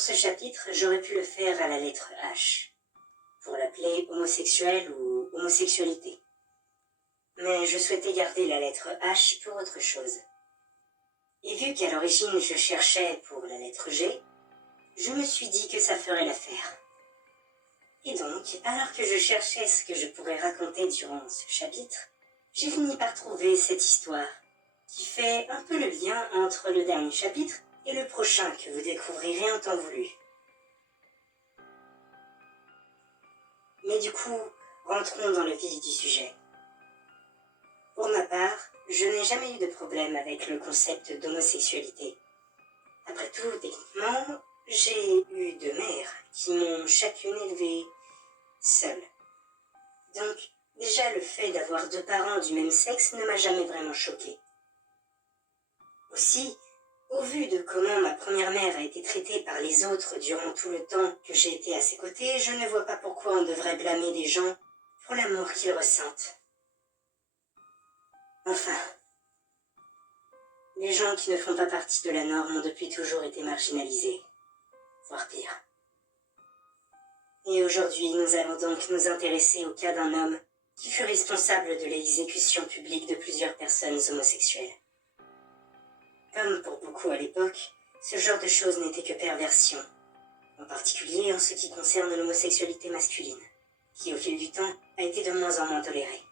ce chapitre, j'aurais pu le faire à la lettre H, pour l'appeler homosexuel ou homosexualité. Mais je souhaitais garder la lettre H pour autre chose. Et vu qu'à l'origine je cherchais pour la lettre G, je me suis dit que ça ferait l'affaire. Et donc, alors que je cherchais ce que je pourrais raconter durant ce chapitre, j'ai fini par trouver cette histoire, qui fait un peu le lien entre le dernier chapitre et le prochain que vous découvrirez en temps voulu. Mais du coup, rentrons dans le vif du sujet. Pour ma part, je n'ai jamais eu de problème avec le concept d'homosexualité. Après tout, techniquement, j'ai eu 2 mères qui m'ont chacune élevée seule. Donc, déjà le fait d'avoir 2 parents du même sexe ne m'a jamais vraiment choquée. Aussi, au vu de comment ma première mère a été traitée par les autres durant tout le temps que j'ai été à ses côtés, je ne vois pas pourquoi on devrait blâmer des gens pour l'amour qu'ils ressentent. Enfin, les gens qui ne font pas partie de la norme ont depuis toujours été marginalisés, voire pire. Et aujourd'hui, nous allons donc nous intéresser au cas d'un homme qui fut responsable de l'exécution publique de plusieurs personnes homosexuelles. Comme pour beaucoup à l'époque, ce genre de choses n'était que perversion, en particulier en ce qui concerne l'homosexualité masculine, qui au fil du temps a été de moins en moins tolérée.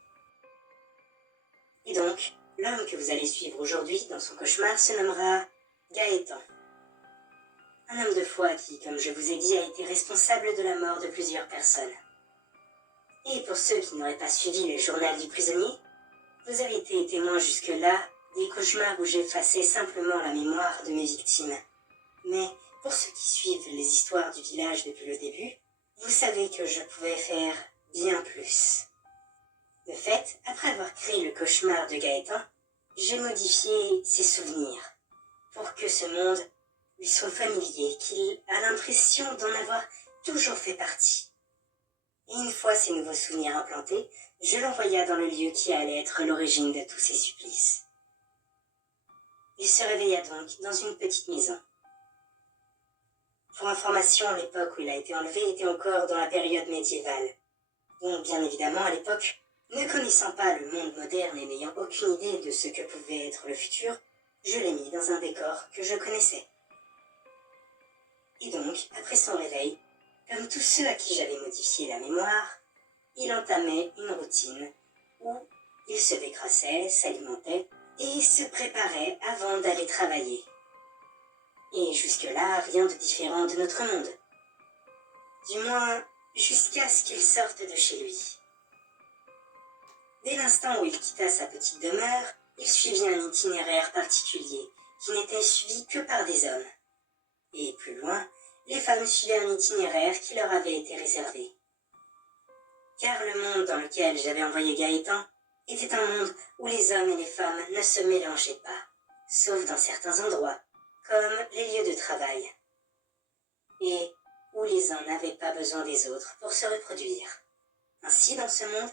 Et donc, l'homme que vous allez suivre aujourd'hui dans son cauchemar se nommera Gaëtan. Un homme de foi qui, comme je vous ai dit, a été responsable de la mort de plusieurs personnes. Et pour ceux qui n'auraient pas suivi le journal du prisonnier, vous avez été témoin jusque-là des cauchemars où j'effaçais simplement la mémoire de mes victimes. Mais pour ceux qui suivent les histoires du village depuis le début, vous savez que je pouvais faire bien plus. De fait, après avoir créé le cauchemar de Gaëtan, j'ai modifié ses souvenirs pour que ce monde lui soit familier, qu'il a l'impression d'en avoir toujours fait partie. Et une fois ces nouveaux souvenirs implantés, je l'envoya dans le lieu qui allait être l'origine de tous ces supplices. Il se réveilla donc dans une petite maison. Pour information, l'époque où il a été enlevé était encore dans la période médiévale. Donc bien évidemment, à l'époque, ne connaissant pas le monde moderne et n'ayant aucune idée de ce que pouvait être le futur, je l'ai mis dans un décor que je connaissais. Et donc, après son réveil, comme tous ceux à qui j'avais modifié la mémoire, il entamait une routine où il se décrassait, s'alimentait et se préparait avant d'aller travailler. Et jusque-là, rien de différent de notre monde. Du moins, jusqu'à ce qu'il sorte de chez lui. Dès l'instant où il quitta sa petite demeure, il suivit un itinéraire particulier, qui n'était suivi que par des hommes. Et plus loin, les femmes suivaient un itinéraire qui leur avait été réservé. Car le monde dans lequel j'avais envoyé Gaëtan était un monde où les hommes et les femmes ne se mélangeaient pas, sauf dans certains endroits, comme les lieux de travail, et où les uns n'avaient pas besoin des autres pour se reproduire. Ainsi, dans ce monde,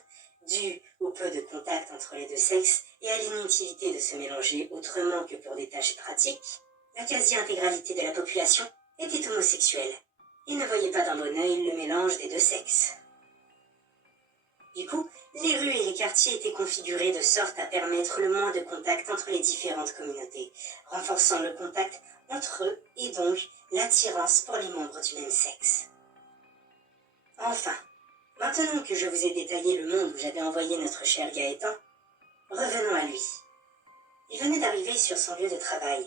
dû au peu de contact entre les deux sexes et à l'inutilité de se mélanger autrement que pour des tâches pratiques, la quasi-intégralité de la population était homosexuelle et ne voyait pas d'un bon œil le mélange des deux sexes. Du coup, les rues et les quartiers étaient configurés de sorte à permettre le moins de contact entre les différentes communautés, renforçant le contact entre eux et donc l'attirance pour les membres du même sexe. Enfin, maintenant que je vous ai détaillé le monde où j'avais envoyé notre cher Gaëtan, revenons à lui. Il venait d'arriver sur son lieu de travail.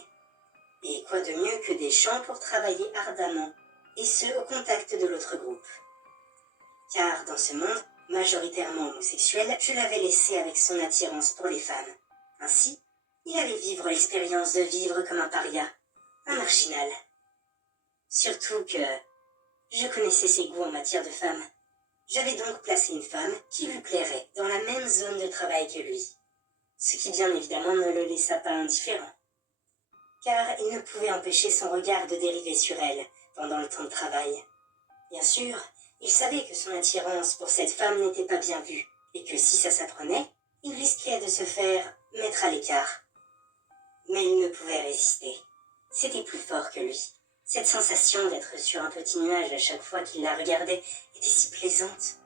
Et quoi de mieux que des champs pour travailler ardemment, et ce au contact de l'autre groupe. Car dans ce monde, majoritairement homosexuel, je l'avais laissé avec son attirance pour les femmes. Ainsi, il allait vivre l'expérience de vivre comme un paria, un marginal. Surtout que je connaissais ses goûts en matière de femmes. J'avais donc placé une femme qui lui plairait dans la même zone de travail que lui, ce qui bien évidemment ne le laissa pas indifférent, car il ne pouvait empêcher son regard de dériver sur elle pendant le temps de travail. Bien sûr, il savait que son attirance pour cette femme n'était pas bien vue, et que si ça s'apprenait, il risquait de se faire mettre à l'écart. Mais il ne pouvait résister. C'était plus fort que lui. Cette sensation d'être sur un petit nuage à chaque fois qu'il la regardait était si plaisante.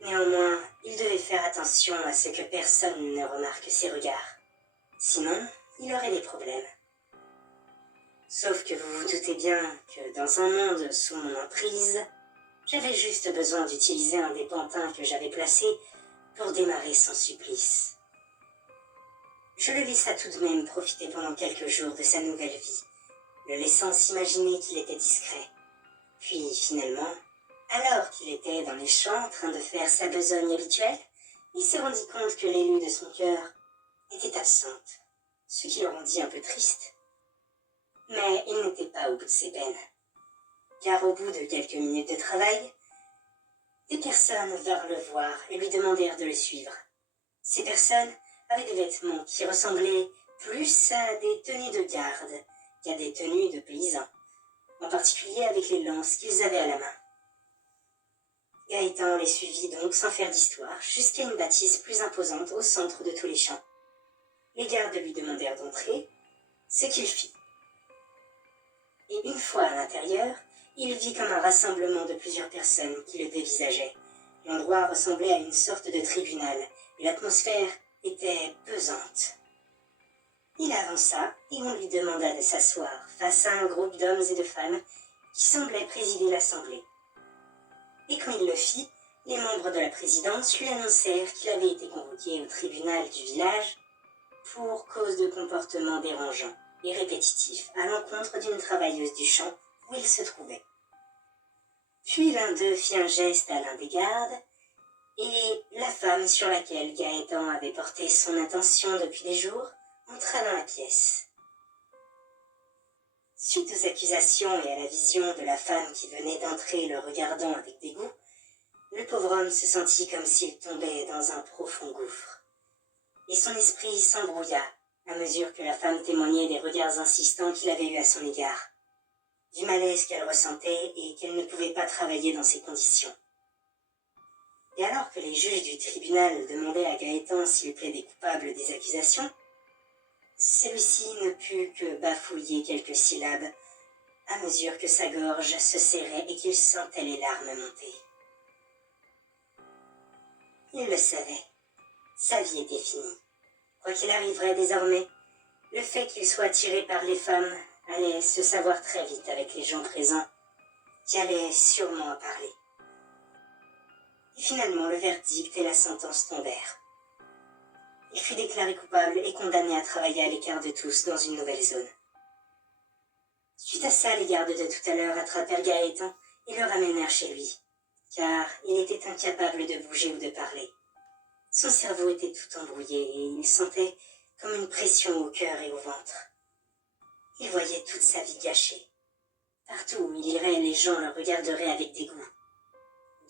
Néanmoins, il devait faire attention à ce que personne ne remarque ses regards. Sinon, il aurait des problèmes. Sauf que vous vous doutez bien que dans un monde sous mon emprise, j'avais juste besoin d'utiliser un des pantins que j'avais placé pour démarrer son supplice. Je le laissa tout de même profiter pendant quelques jours de sa nouvelle vie, le laissant s'imaginer qu'il était discret. Puis, finalement, alors qu'il était dans les champs en train de faire sa besogne habituelle, il se rendit compte que l'élu de son cœur était absente, ce qui le rendit un peu triste. Mais il n'était pas au bout de ses peines, car au bout de quelques minutes de travail, des personnes vinrent le voir et lui demandèrent de le suivre. Ces personnes avaient des vêtements qui ressemblaient plus à des tenues de garde qu'à des tenues de paysans, en particulier avec les lances qu'ils avaient à la main. Gaëtan les suivit donc sans faire d'histoire jusqu'à une bâtisse plus imposante au centre de tous les champs. Les gardes lui demandèrent d'entrer, ce qu'il fit. Et une fois à l'intérieur, il vit comme un rassemblement de plusieurs personnes qui le dévisageaient. L'endroit ressemblait à une sorte de tribunal, et l'atmosphère était pesante. Il avança et on lui demanda de s'asseoir face à un groupe d'hommes et de femmes qui semblaient présider l'assemblée. Et quand il le fit, les membres de la présidence lui annoncèrent qu'il avait été convoqué au tribunal du village pour cause de comportement dérangeant et répétitif à l'encontre d'une travailleuse du champ où il se trouvait. Puis l'un d'eux fit un geste à l'un des gardes, et la femme sur laquelle Gaëtan avait porté son attention depuis des jours entra dans la pièce. Suite aux accusations et à la vision de la femme qui venait d'entrer le regardant avec dégoût, le pauvre homme se sentit comme s'il tombait dans un profond gouffre. Et son esprit s'embrouilla à mesure que la femme témoignait des regards insistants qu'il avait eus à son égard, du malaise qu'elle ressentait et qu'elle ne pouvait pas travailler dans ces conditions. Et alors que les juges du tribunal demandaient à Gaëtan s'il plaidait coupable des accusations, celui-ci ne put que bafouiller quelques syllabes à mesure que sa gorge se serrait et qu'il sentait les larmes monter. Il le savait, sa vie était finie. Quoi qu'il arriverait désormais, le fait qu'il soit attiré par les femmes allait se savoir très vite avec les gens présents, qui allaient sûrement en parler. Et finalement, le verdict et la sentence tombèrent. Il fut déclaré coupable et condamné à travailler à l'écart de tous dans une nouvelle zone. Suite à ça, les gardes de tout à l'heure attrapèrent Gaëtan et le ramenèrent chez lui, car il était incapable de bouger ou de parler. Son cerveau était tout embrouillé et il sentait comme une pression au cœur et au ventre. Il voyait toute sa vie gâchée. Partout où il irait, les gens le regarderaient avec dégoût.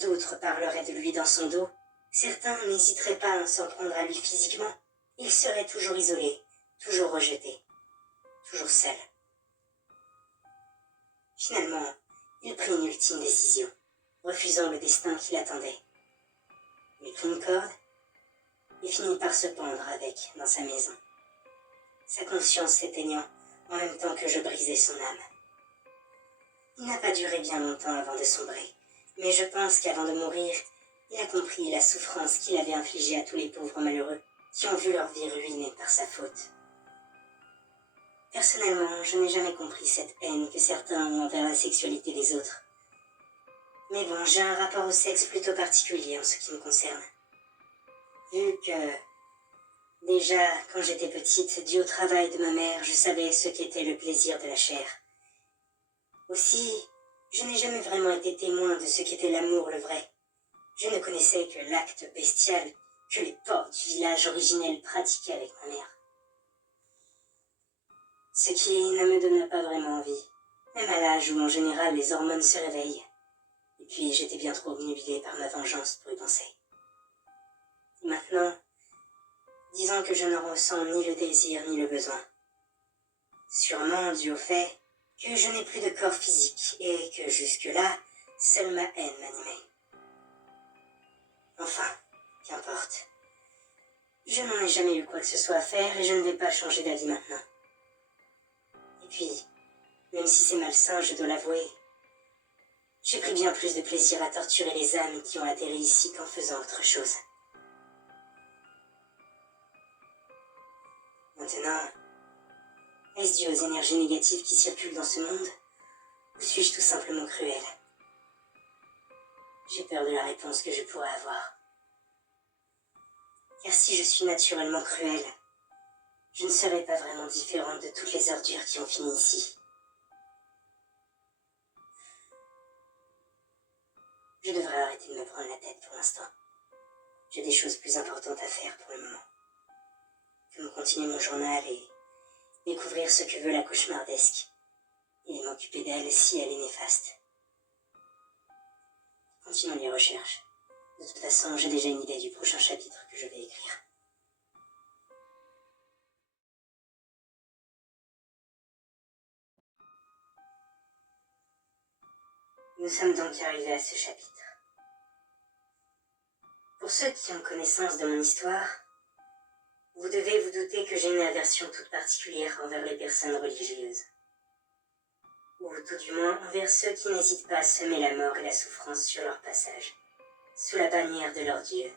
D'autres parleraient de lui dans son dos. Certains n'hésiteraient pas à s'en prendre à lui physiquement. Il serait toujours isolé, toujours rejeté, toujours seul. Finalement, il prit une ultime décision, refusant le destin qui l'attendait. Il prit une corde et finit par se pendre avec dans sa maison, sa conscience s'éteignant en même temps que je brisais son âme. Il n'a pas duré bien longtemps avant de sombrer, mais je pense qu'avant de mourir, il a compris la souffrance qu'il avait infligée à tous les pauvres malheureux qui ont vu leur vie ruinée par sa faute. Personnellement, je n'ai jamais compris cette haine que certains ont envers la sexualité des autres. Mais bon, j'ai un rapport au sexe plutôt particulier en ce qui me concerne. Vu que, déjà, quand j'étais petite, dû au travail de ma mère, je savais ce qu'était le plaisir de la chair. Aussi, je n'ai jamais vraiment été témoin de ce qu'était l'amour le vrai. Je ne connaissais que l'acte bestial que les porcs du village originel pratiquaient avec ma mère. Ce qui ne me donna pas vraiment envie, même à l'âge où en général les hormones se réveillent. Et puis j'étais bien trop obnubilée par ma vengeance pour y penser. Et maintenant, disons que je n'en ressens ni le désir ni le besoin. Sûrement dû au fait que je n'ai plus de corps physique et que jusque-là, seule ma haine m'animait. Enfin, qu'importe. Je n'en ai jamais eu quoi que ce soit à faire et je ne vais pas changer d'avis maintenant. Et puis, Même si c'est malsain, je dois l'avouer. J'ai pris bien plus de plaisir à torturer les âmes qui ont atterri ici qu'en faisant autre chose. Maintenant, est-ce dû aux énergies négatives qui circulent dans ce monde, ou suis-je tout simplement cruel? J'ai peur de la réponse que je pourrais avoir. Car si je suis naturellement cruel, je ne serai pas vraiment différente de toutes les ordures qui ont fini ici. Je devrais arrêter de me prendre la tête pour l'instant. J'ai des choses plus importantes à faire pour le moment. Comme continuer mon journal et découvrir ce que veut la cauchemardesque, et m'occuper d'elle si elle est néfaste. Continuons les recherches. De toute façon, j'ai déjà une idée du prochain chapitre que je vais écrire. Nous sommes donc arrivés à ce chapitre. Pour ceux qui ont connaissance de mon histoire, vous devez vous douter que j'ai une aversion toute particulière envers les personnes religieuses. Ou tout du moins envers ceux qui n'hésitent pas à semer la mort et la souffrance sur leur passage, sous la bannière de leur Dieu.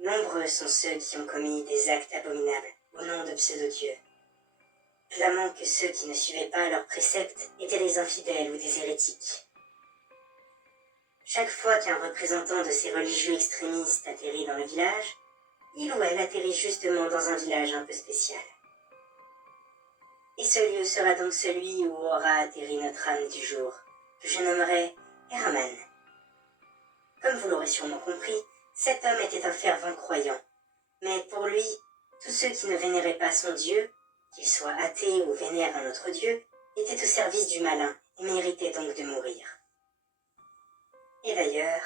Nombreux sont ceux qui ont commis des actes abominables au nom de pseudo-dieux, clamant que ceux qui ne suivaient pas leurs préceptes étaient des infidèles ou des hérétiques. Chaque fois qu'un représentant de ces religieux extrémistes atterrit dans le village, il ou elle atterrit justement dans un village un peu spécial. Et ce lieu sera donc celui où aura atterri notre âme du jour, que je nommerai Herman. Comme vous l'aurez sûrement compris, cet homme était un fervent croyant, mais pour lui, tous ceux qui ne vénéraient pas son Dieu, qu'ils soient athées ou vénèrent un autre Dieu, étaient au service du malin et méritaient donc de mourir. Et d'ailleurs,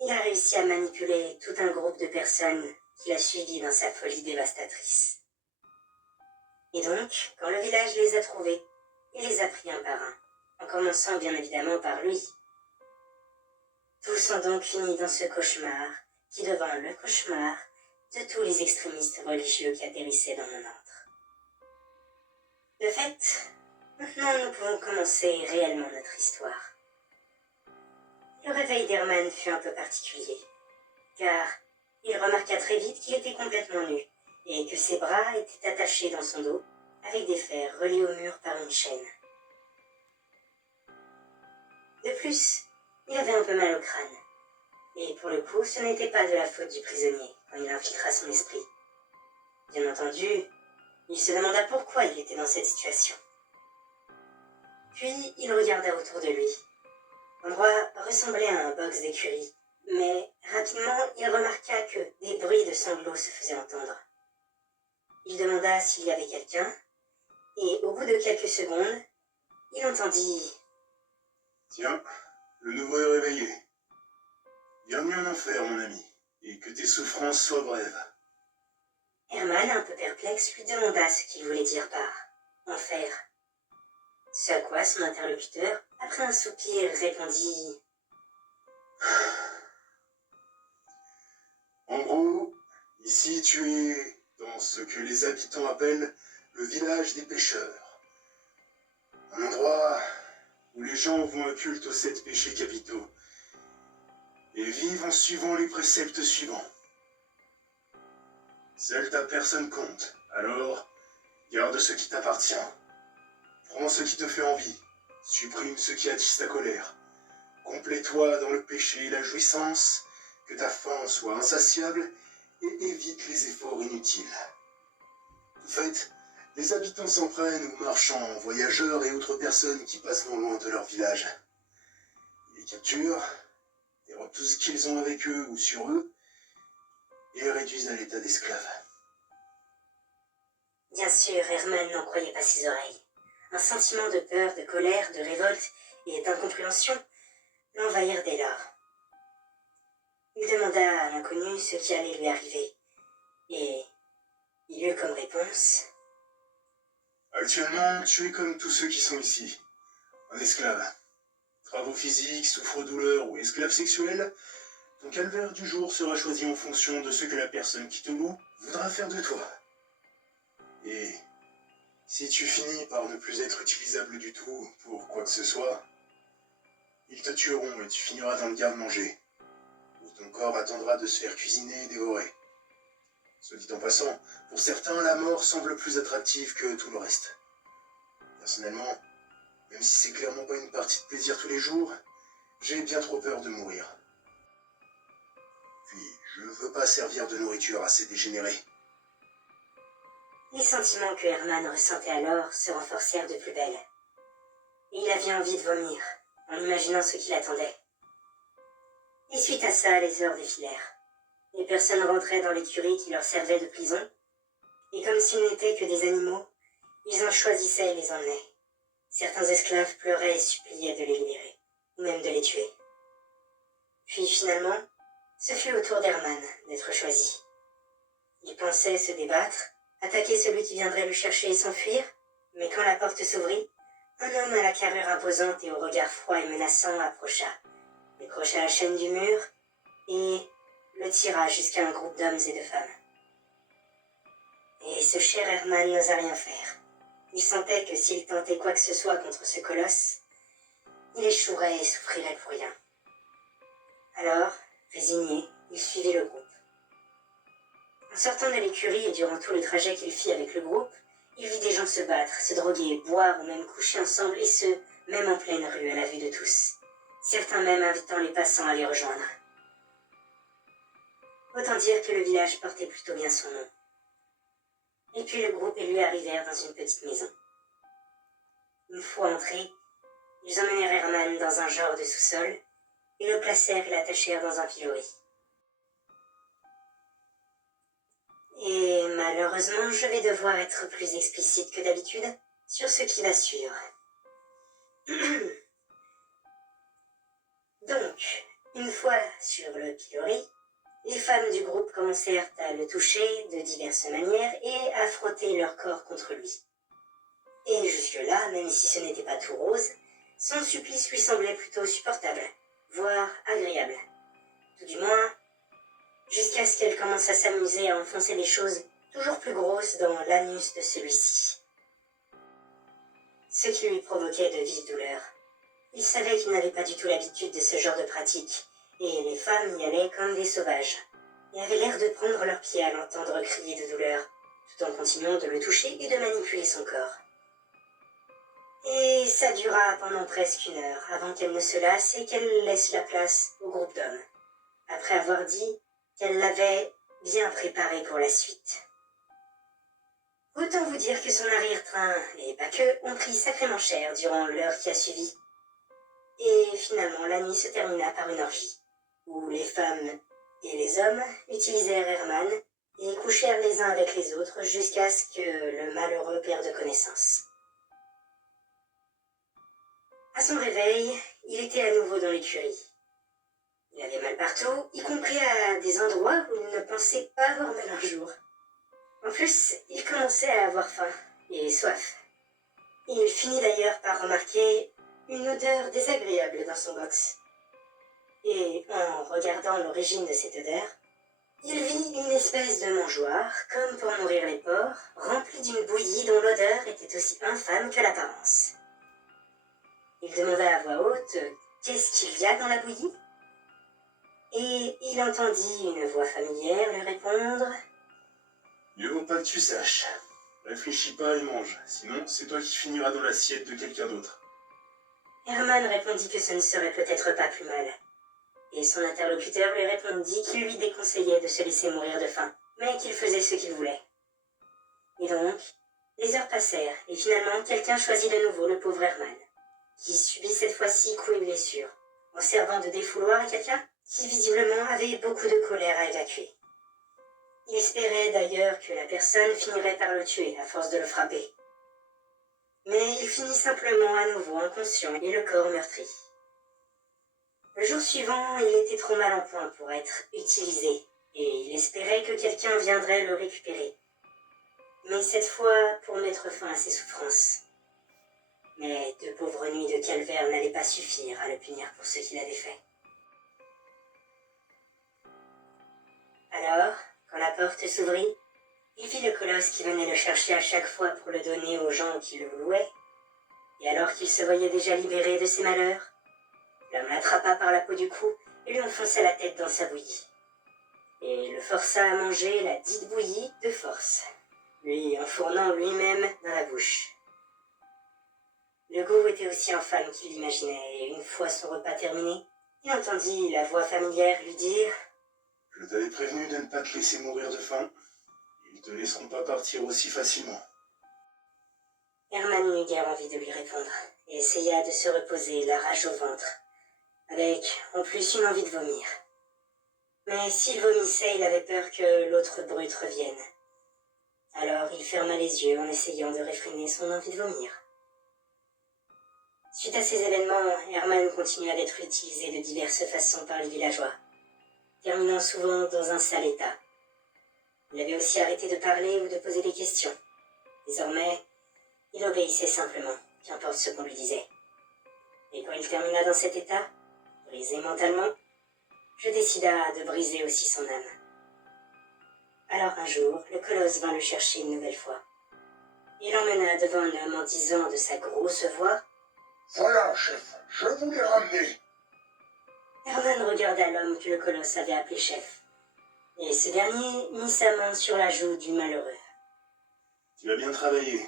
il a réussi à manipuler tout un groupe de personnes qu'il a suivi dans sa folie dévastatrice. Et donc, quand le village les a trouvés, il les a pris un par un, en commençant bien évidemment par lui. Tous ont donc fini dans ce cauchemar, qui devint le cauchemar de tous les extrémistes religieux qui atterrissaient dans mon antre. De fait, maintenant nous pouvons commencer réellement notre histoire. Le réveil d'Herman fut un peu particulier, car il remarqua très vite qu'il était complètement nu, et que ses bras étaient attachés dans son dos, avec des fers reliés au mur par une chaîne. De plus, il avait un peu mal au crâne, et pour le coup, ce n'était pas de la faute du prisonnier quand il infiltra son esprit. Bien entendu, il se demanda pourquoi il était dans cette situation. Puis il regarda autour de lui. L'endroit ressemblait à un box d'écurie, mais rapidement il remarqua que des bruits de sanglots se faisaient entendre. Il demanda s'il y avait quelqu'un, et au bout de quelques secondes, il entendit « Tiens, le nouveau est réveillé. Bienvenue en enfer, mon ami, et que tes souffrances soient brèves. » Herman, un peu perplexe, lui demanda ce qu'il voulait dire par « enfer ». Ce à quoi son interlocuteur, après un soupir, répondit « En gros, ici tu es dans ce que les habitants appellent le village des pêcheurs. Un endroit où les gens vont un culte aux 7 péchés capitaux et vivent en suivant les préceptes suivants. Seule ta personne compte, alors garde ce qui t'appartient. Prends ce qui te fait envie, supprime ce qui attise ta colère. Complais-toi dans le péché et la jouissance, que ta faim soit insatiable et évite les efforts inutiles. En fait, les habitants s'en prennent aux marchands, voyageurs et autres personnes qui passent non loin de leur village. Ils les capturent, dérobent tout ce qu'ils ont avec eux ou sur eux, et les réduisent à l'état d'esclaves. » Bien sûr, Herman n'en croyait pas ses oreilles. Un sentiment de peur, de colère, de révolte et d'incompréhension l'envahirent dès lors. Il demanda à l'inconnu ce qui allait lui arriver, et il eut comme réponse « Actuellement, tu es comme tous ceux qui sont ici, un esclave. Travaux physiques, souffre-douleur ou esclave sexuel, ton calvaire du jour sera choisi en fonction de ce que la personne qui te loue voudra faire de toi. Et Si tu finis par ne plus être utilisable du tout pour quoi que ce soit, ils te tueront et tu finiras dans le garde-manger, où ton corps attendra de se faire cuisiner et dévorer. Soit dit en passant, pour certains, la mort semble plus attractive que tout le reste. Personnellement, même si c'est clairement pas une partie de plaisir tous les jours, j'ai bien trop peur de mourir. Puis, je veux pas servir de nourriture à ces dégénérés. Les sentiments que Herman ressentait alors se renforcèrent de plus belle. Et il avait envie de vomir, en imaginant ce qui l'attendait. Et suite à ça, les heures défilèrent. Les personnes rentraient dans l'écurie qui leur servait de prison, et comme s'ils n'étaient que des animaux, ils en choisissaient et les emmenaient. Certains esclaves pleuraient et suppliaient de les libérer, ou même de les tuer. Puis finalement, ce fut au tour d'Herman d'être choisi. Il pensait se débattre, attaquer celui qui viendrait le chercher et s'enfuir, mais quand la porte s'ouvrit, un homme à la carrure imposante et au regard froid et menaçant approcha, décrocha la chaîne du mur et le tira jusqu'à un groupe d'hommes et de femmes. Et ce cher Herman n'osa rien faire. Il sentait que s'il tentait quoi que ce soit contre ce colosse, il échouerait et souffrirait pour rien. Alors, résigné, il suivit le groupe. En sortant de l'écurie et durant tout le trajet qu'il fit avec le groupe, il vit des gens se battre, se droguer, boire ou même coucher ensemble, et ce, même en pleine rue à la vue de tous. Certains même invitant les passants à les rejoindre. Autant dire que le village portait plutôt bien son nom. Et puis le groupe et lui arrivèrent dans une petite maison. Une fois entrés, ils emmenèrent Herman dans un genre de sous-sol et le placèrent et l'attachèrent dans un pilori. Et malheureusement, je vais devoir être plus explicite que d'habitude sur ce qui va suivre. Donc, une fois sur le pilori, les femmes du groupe commencèrent à le toucher de diverses manières et à frotter leur corps contre lui. Et jusque-là, même si ce n'était pas tout rose, son supplice lui semblait plutôt supportable, voire agréable. Tout du moins, jusqu'à ce qu'elle commence à s'amuser à enfoncer des choses toujours plus grosses dans l'anus de celui-ci. Ce qui lui provoquait de vives douleurs. Il savait qu'il n'avait pas du tout l'habitude de ce genre de pratique, et les femmes y allaient comme des sauvages, et avaient l'air de prendre leurs pieds à l'entendre crier de douleur, tout en continuant de le toucher et de manipuler son corps. Et ça dura pendant presque 1 heure, avant qu'elle ne se lasse et qu'elle laisse la place au groupe d'hommes, après avoir dit qu'elle l'avait bien préparé pour la suite. Autant vous dire que son arrière-train, et pas que, ont pris sacrément cher durant l'heure qui a suivi. Et finalement, la nuit se termina par une orgie, où les femmes et les hommes utilisèrent Herman et couchèrent les uns avec les autres jusqu'à ce que le malheureux perde connaissance. À son réveil, il était à nouveau dans l'écurie. Il avait mal partout, y compris à des endroits où il ne pensait pas avoir mal un jour. En plus, il commençait à avoir faim et soif. Il finit d'ailleurs par remarquer une odeur désagréable dans son box. Et en regardant l'origine de cette odeur, il vit une espèce de mangeoire, comme pour nourrir les porcs, remplie d'une bouillie dont l'odeur était aussi infâme que l'apparence. Il demanda à voix haute « Qu'est-ce qu'il y a dans la bouillie ?» Et il entendit une voix familière lui répondre « Mieux vaut pas que tu saches. Réfléchis pas et mange, sinon c'est toi qui finiras dans l'assiette de quelqu'un d'autre. » Herman répondit que ce ne serait peut-être pas plus mal. Et son interlocuteur lui répondit qu'il lui déconseillait de se laisser mourir de faim, mais qu'il faisait ce qu'il voulait. Et donc, les heures passèrent, et finalement quelqu'un choisit de nouveau le pauvre Herman, qui subit cette fois-ci coups et blessures, en servant de défouloir à quelqu'un qui visiblement avait beaucoup de colère à évacuer. Il espérait d'ailleurs que la personne finirait par le tuer à force de le frapper. Mais il finit simplement à nouveau inconscient et le corps meurtri. Le jour suivant, il était trop mal en point pour être utilisé, et il espérait que quelqu'un viendrait le récupérer. Mais cette fois, pour mettre fin à ses souffrances. Mais 2 pauvres nuits de calvaire n'allaient pas suffire à le punir pour ce qu'il avait fait. Alors, quand la porte s'ouvrit, Il vit le colosse qui venait le chercher à chaque fois pour le donner aux gens qui le louaient, et alors qu'il se voyait déjà libéré de ses malheurs, l'homme l'attrapa par la peau du cou et lui enfonça la tête dans sa bouillie, et le força à manger la dite bouillie de force, lui enfournant lui-même dans la bouche. Le goût était aussi infâme qu'il l'imaginait, et une fois son repas terminé, il entendit la voix familière lui dire « Je t'avais prévenu de ne pas te laisser mourir de faim. Ils te laisseront pas partir aussi facilement. » Herman n'eut guère envie de lui répondre, et essaya de se reposer, la rage au ventre, avec en plus une envie de vomir. Mais s'il vomissait, il avait peur que l'autre brute revienne. Alors il ferma les yeux en essayant de réfréner son envie de vomir. Suite à ces événements, Herman continua d'être utilisé de diverses façons par les villageois, terminant souvent dans un sale état. Il avait aussi arrêté de parler ou de poser des questions. Désormais, il obéissait simplement, qu'importe ce qu'on lui disait. Et quand il termina dans cet état, brisé mentalement, je décida de briser aussi son âme. Alors un jour, le colosse vint le chercher une nouvelle fois. Il l'emmena devant un homme en disant de sa grosse voix « Voilà, chef, je vous l'ai ramené. » Herman regarda l'homme que le colosse avait appelé chef, et ce dernier mit sa main sur la joue du malheureux. « Tu as bien travaillé.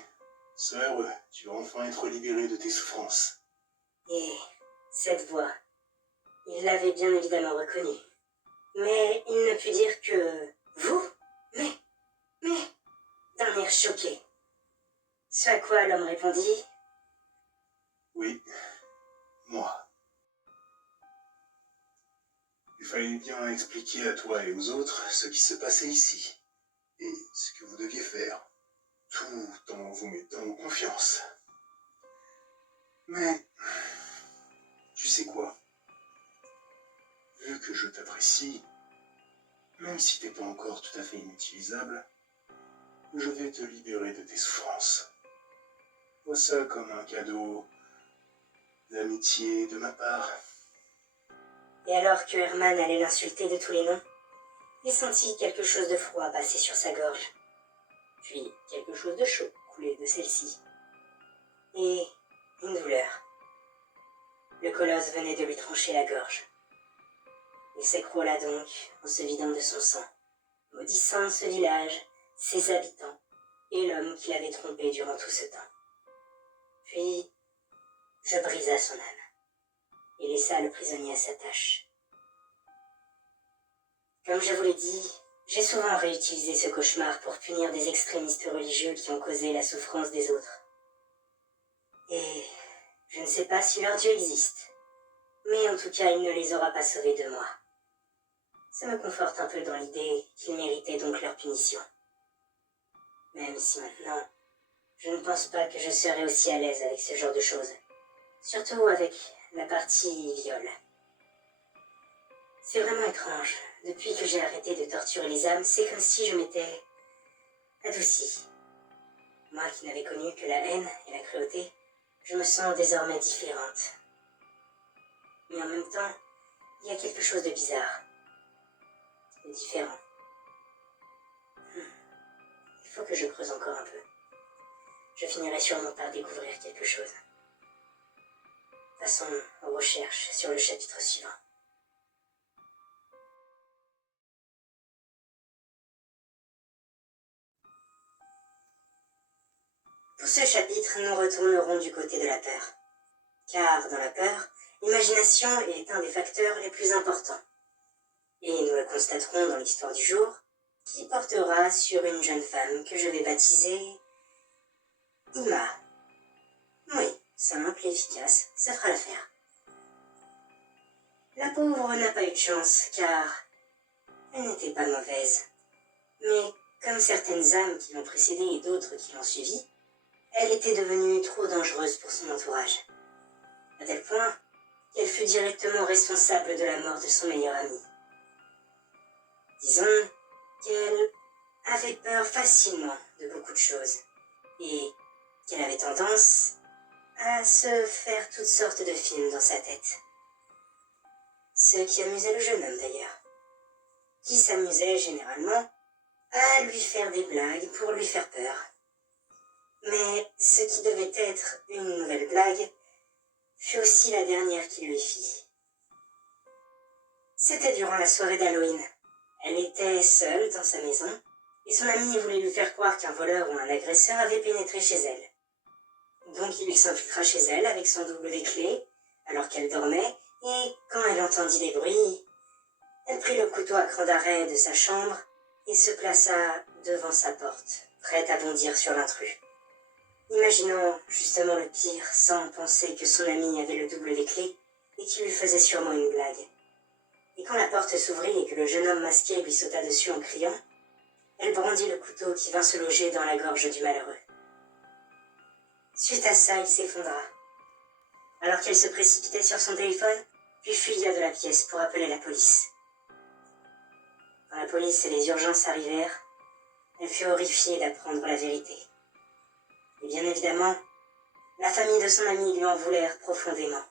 Sois heureux, tu vas enfin être libéré de tes souffrances. » Et cette voix, il l'avait bien évidemment reconnue. Mais il ne put dire que « Vous ? Mais, d'un air choqué. Ce à quoi l'homme répondit « Oui, moi. Il fallait bien expliquer à toi et aux autres ce qui se passait ici, et ce que vous deviez faire, tout en vous mettant en confiance. Mais, tu sais quoi? Vu que je t'apprécie, même si t'es pas encore tout à fait inutilisable, je vais te libérer de tes souffrances. Vois ça comme un cadeau d'amitié de ma part. » Et alors que Herman allait l'insulter de tous les noms, il sentit quelque chose de froid passer sur sa gorge, puis quelque chose de chaud couler de celle-ci, et une douleur. Le colosse venait de lui trancher la gorge. Il s'écroula donc en se vidant de son sang, maudissant ce village, ses habitants, et l'homme qui l'avait trompé durant tout ce temps. Puis, je brisa son âme, et laissa le prisonnier à sa tâche. Comme je vous l'ai dit, j'ai souvent réutilisé ce cauchemar pour punir des extrémistes religieux qui ont causé la souffrance des autres. Et je ne sais pas si leur Dieu existe, mais en tout cas il ne les aura pas sauvés de moi. Ça me conforte un peu dans l'idée qu'ils méritaient donc leur punition. Même si maintenant, je ne pense pas que je serai aussi à l'aise avec ce genre de choses. Surtout avec la partie viol. C'est vraiment étrange. Depuis que j'ai arrêté de torturer les âmes, c'est comme si je m'étais adoucie. Moi qui n'avais connu que la haine et la cruauté, je me sens désormais différente. Mais en même temps, il y a quelque chose de bizarre. De différent. Il faut que je creuse encore un peu. Je finirai sûrement par découvrir quelque chose. Passons aux recherches sur le chapitre suivant. Pour ce chapitre, nous retournerons du côté de la peur. Car dans la peur, l'imagination est un des facteurs les plus importants. Et nous le constaterons dans l'histoire du jour, qui portera sur une jeune femme que je vais baptiser Ima. Oui, simple et efficace, ça fera l'affaire. La pauvre n'a pas eu de chance, car elle n'était pas mauvaise. Mais comme certaines âmes qui l'ont précédée et d'autres qui l'ont suivie, elle était devenue trop dangereuse pour son entourage, à tel point qu'elle fut directement responsable de la mort de son meilleur ami. Disons qu'elle avait peur facilement de beaucoup de choses, et qu'elle avait tendance à se faire toutes sortes de films dans sa tête. Ce qui amusait le jeune homme d'ailleurs, qui s'amusait généralement à lui faire des blagues pour lui faire peur. Mais ce qui devait être une nouvelle blague fut aussi la dernière qu'il lui fit. C'était durant la soirée d'Halloween. Elle était seule dans sa maison, et son ami voulait lui faire croire qu'un voleur ou un agresseur avait pénétré chez elle. Donc il s'infiltra chez elle avec son double des clés, alors qu'elle dormait, et quand elle entendit des bruits, elle prit le couteau à cran d'arrêt de sa chambre et se plaça devant sa porte, prête à bondir sur l'intrus. Imaginant justement le pire, sans penser que son ami avait le double des clés et qu'il lui faisait sûrement une blague. Et quand la porte s'ouvrit et que le jeune homme masqué lui sauta dessus en criant, elle brandit le couteau qui vint se loger dans la gorge du malheureux. Suite à ça, il s'effondra, alors qu'elle se précipitait sur son téléphone, puis fuya de la pièce pour appeler la police. Quand la police et les urgences arrivèrent, elle fut horrifiée d'apprendre la vérité. Et bien évidemment, la famille de son ami lui en voulèrent profondément.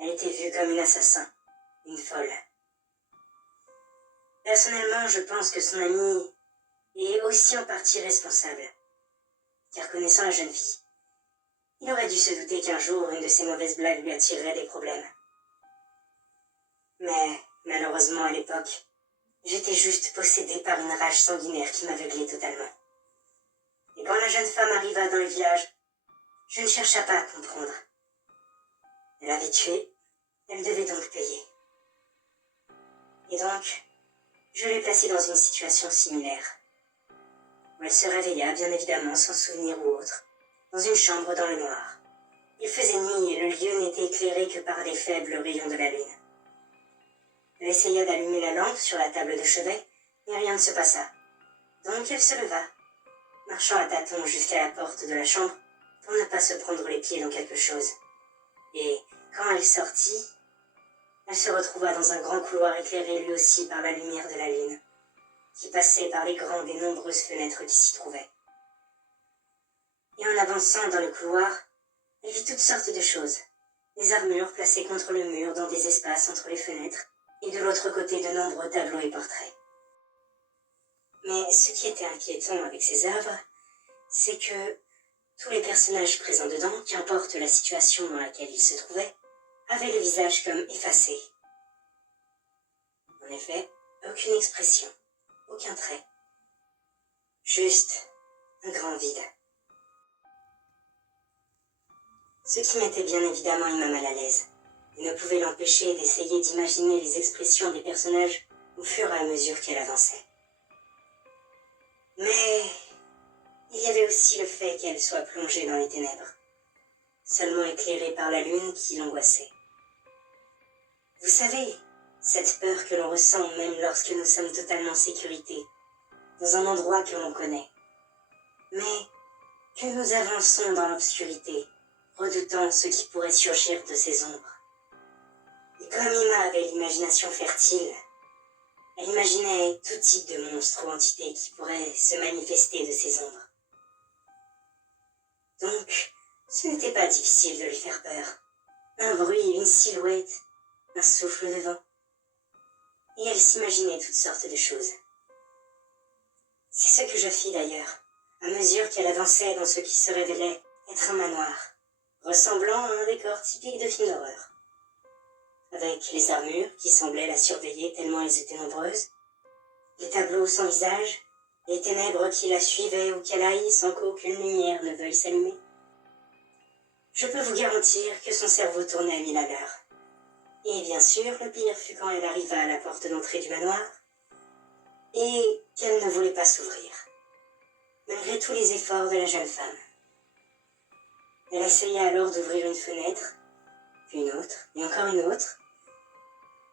Elle était vue comme une assassin, une folle. Personnellement, je pense que son ami est aussi en partie responsable. Car connaissant la jeune fille, il aurait dû se douter qu'un jour, une de ses mauvaises blagues lui attirerait des problèmes. Mais, malheureusement à l'époque, j'étais juste possédée par une rage sanguinaire qui m'aveuglait totalement. Et quand la jeune femme arriva dans le village, je ne chercha pas à comprendre. Elle avait tué, elle devait donc payer. Et donc, je l'ai placée dans une situation similaire, où elle se réveilla, bien évidemment, sans souvenir ou autre, dans une chambre dans le noir. Il faisait nuit et le lieu n'était éclairé que par les faibles rayons de la lune. Elle essaya d'allumer la lampe sur la table de chevet, mais rien ne se passa. Donc elle se leva, marchant à tâtons jusqu'à la porte de la chambre pour ne pas se prendre les pieds dans quelque chose. Et quand elle sortit, elle se retrouva dans un grand couloir éclairé lui aussi par la lumière de la lune, qui passait par les grandes et nombreuses fenêtres qui s'y trouvaient. Et en avançant dans le couloir, elle vit toutes sortes de choses. Des armures placées contre le mur dans des espaces entre les fenêtres, et de l'autre côté de nombreux tableaux et portraits. Mais ce qui était inquiétant avec ces œuvres, c'est que tous les personnages présents dedans, qu'importe la situation dans laquelle ils se trouvaient, avaient le visage comme effacé. En effet, aucune expression, aucun trait. Juste un grand vide. Ce qui mettait bien évidemment Emma mal à l'aise, et ne pouvait l'empêcher d'essayer d'imaginer les expressions des personnages au fur et à mesure qu'elle avançait. Mais il y avait aussi le fait qu'elle soit plongée dans les ténèbres, seulement éclairée par la lune qui l'angoissait. Vous savez, cette peur que l'on ressent même lorsque nous sommes totalement en sécurité, dans un endroit que l'on connaît, mais que nous avançons dans l'obscurité, redoutant ce qui pourrait surgir de ces ombres. Et comme Emma avait l'imagination fertile, elle imaginait tout type de monstres ou entités qui pourraient se manifester de ces ombres. Donc, ce n'était pas difficile de lui faire peur. Un bruit, une silhouette, un souffle de vent. Et elle s'imaginait toutes sortes de choses. C'est ce que je fis d'ailleurs, à mesure qu'elle avançait dans ce qui se révélait être un manoir, ressemblant à un décor typique de film d'horreur. Avec les armures qui semblaient la surveiller tellement elles étaient nombreuses, les tableaux sans visage, les ténèbres qui la suivaient où qu'elle aille sans qu'aucune lumière ne veuille s'allumer. Je peux vous garantir que son cerveau tournait à 1000 à l'heure. Et bien sûr, le pire fut quand elle arriva à la porte d'entrée du manoir et qu'elle ne voulait pas s'ouvrir, malgré tous les efforts de la jeune femme. Elle essaya alors d'ouvrir une fenêtre, puis une autre, et encore une autre,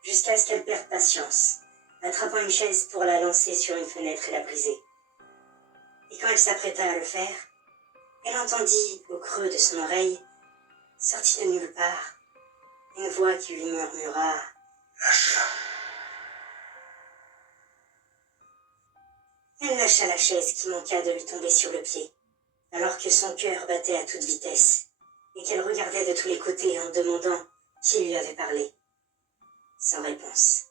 jusqu'à ce qu'elle perde patience, attrapant une chaise pour la lancer sur une fenêtre et la briser. Et quand elle s'apprêta à le faire, elle entendit, au creux de son oreille, sortie de nulle part, une voix qui lui murmura « Lâche-la ». Elle lâcha la chaise qui manqua de lui tomber sur le pied, alors que son cœur battait à toute vitesse, et qu'elle regardait de tous les côtés en demandant qui lui avait parlé. Sans réponse.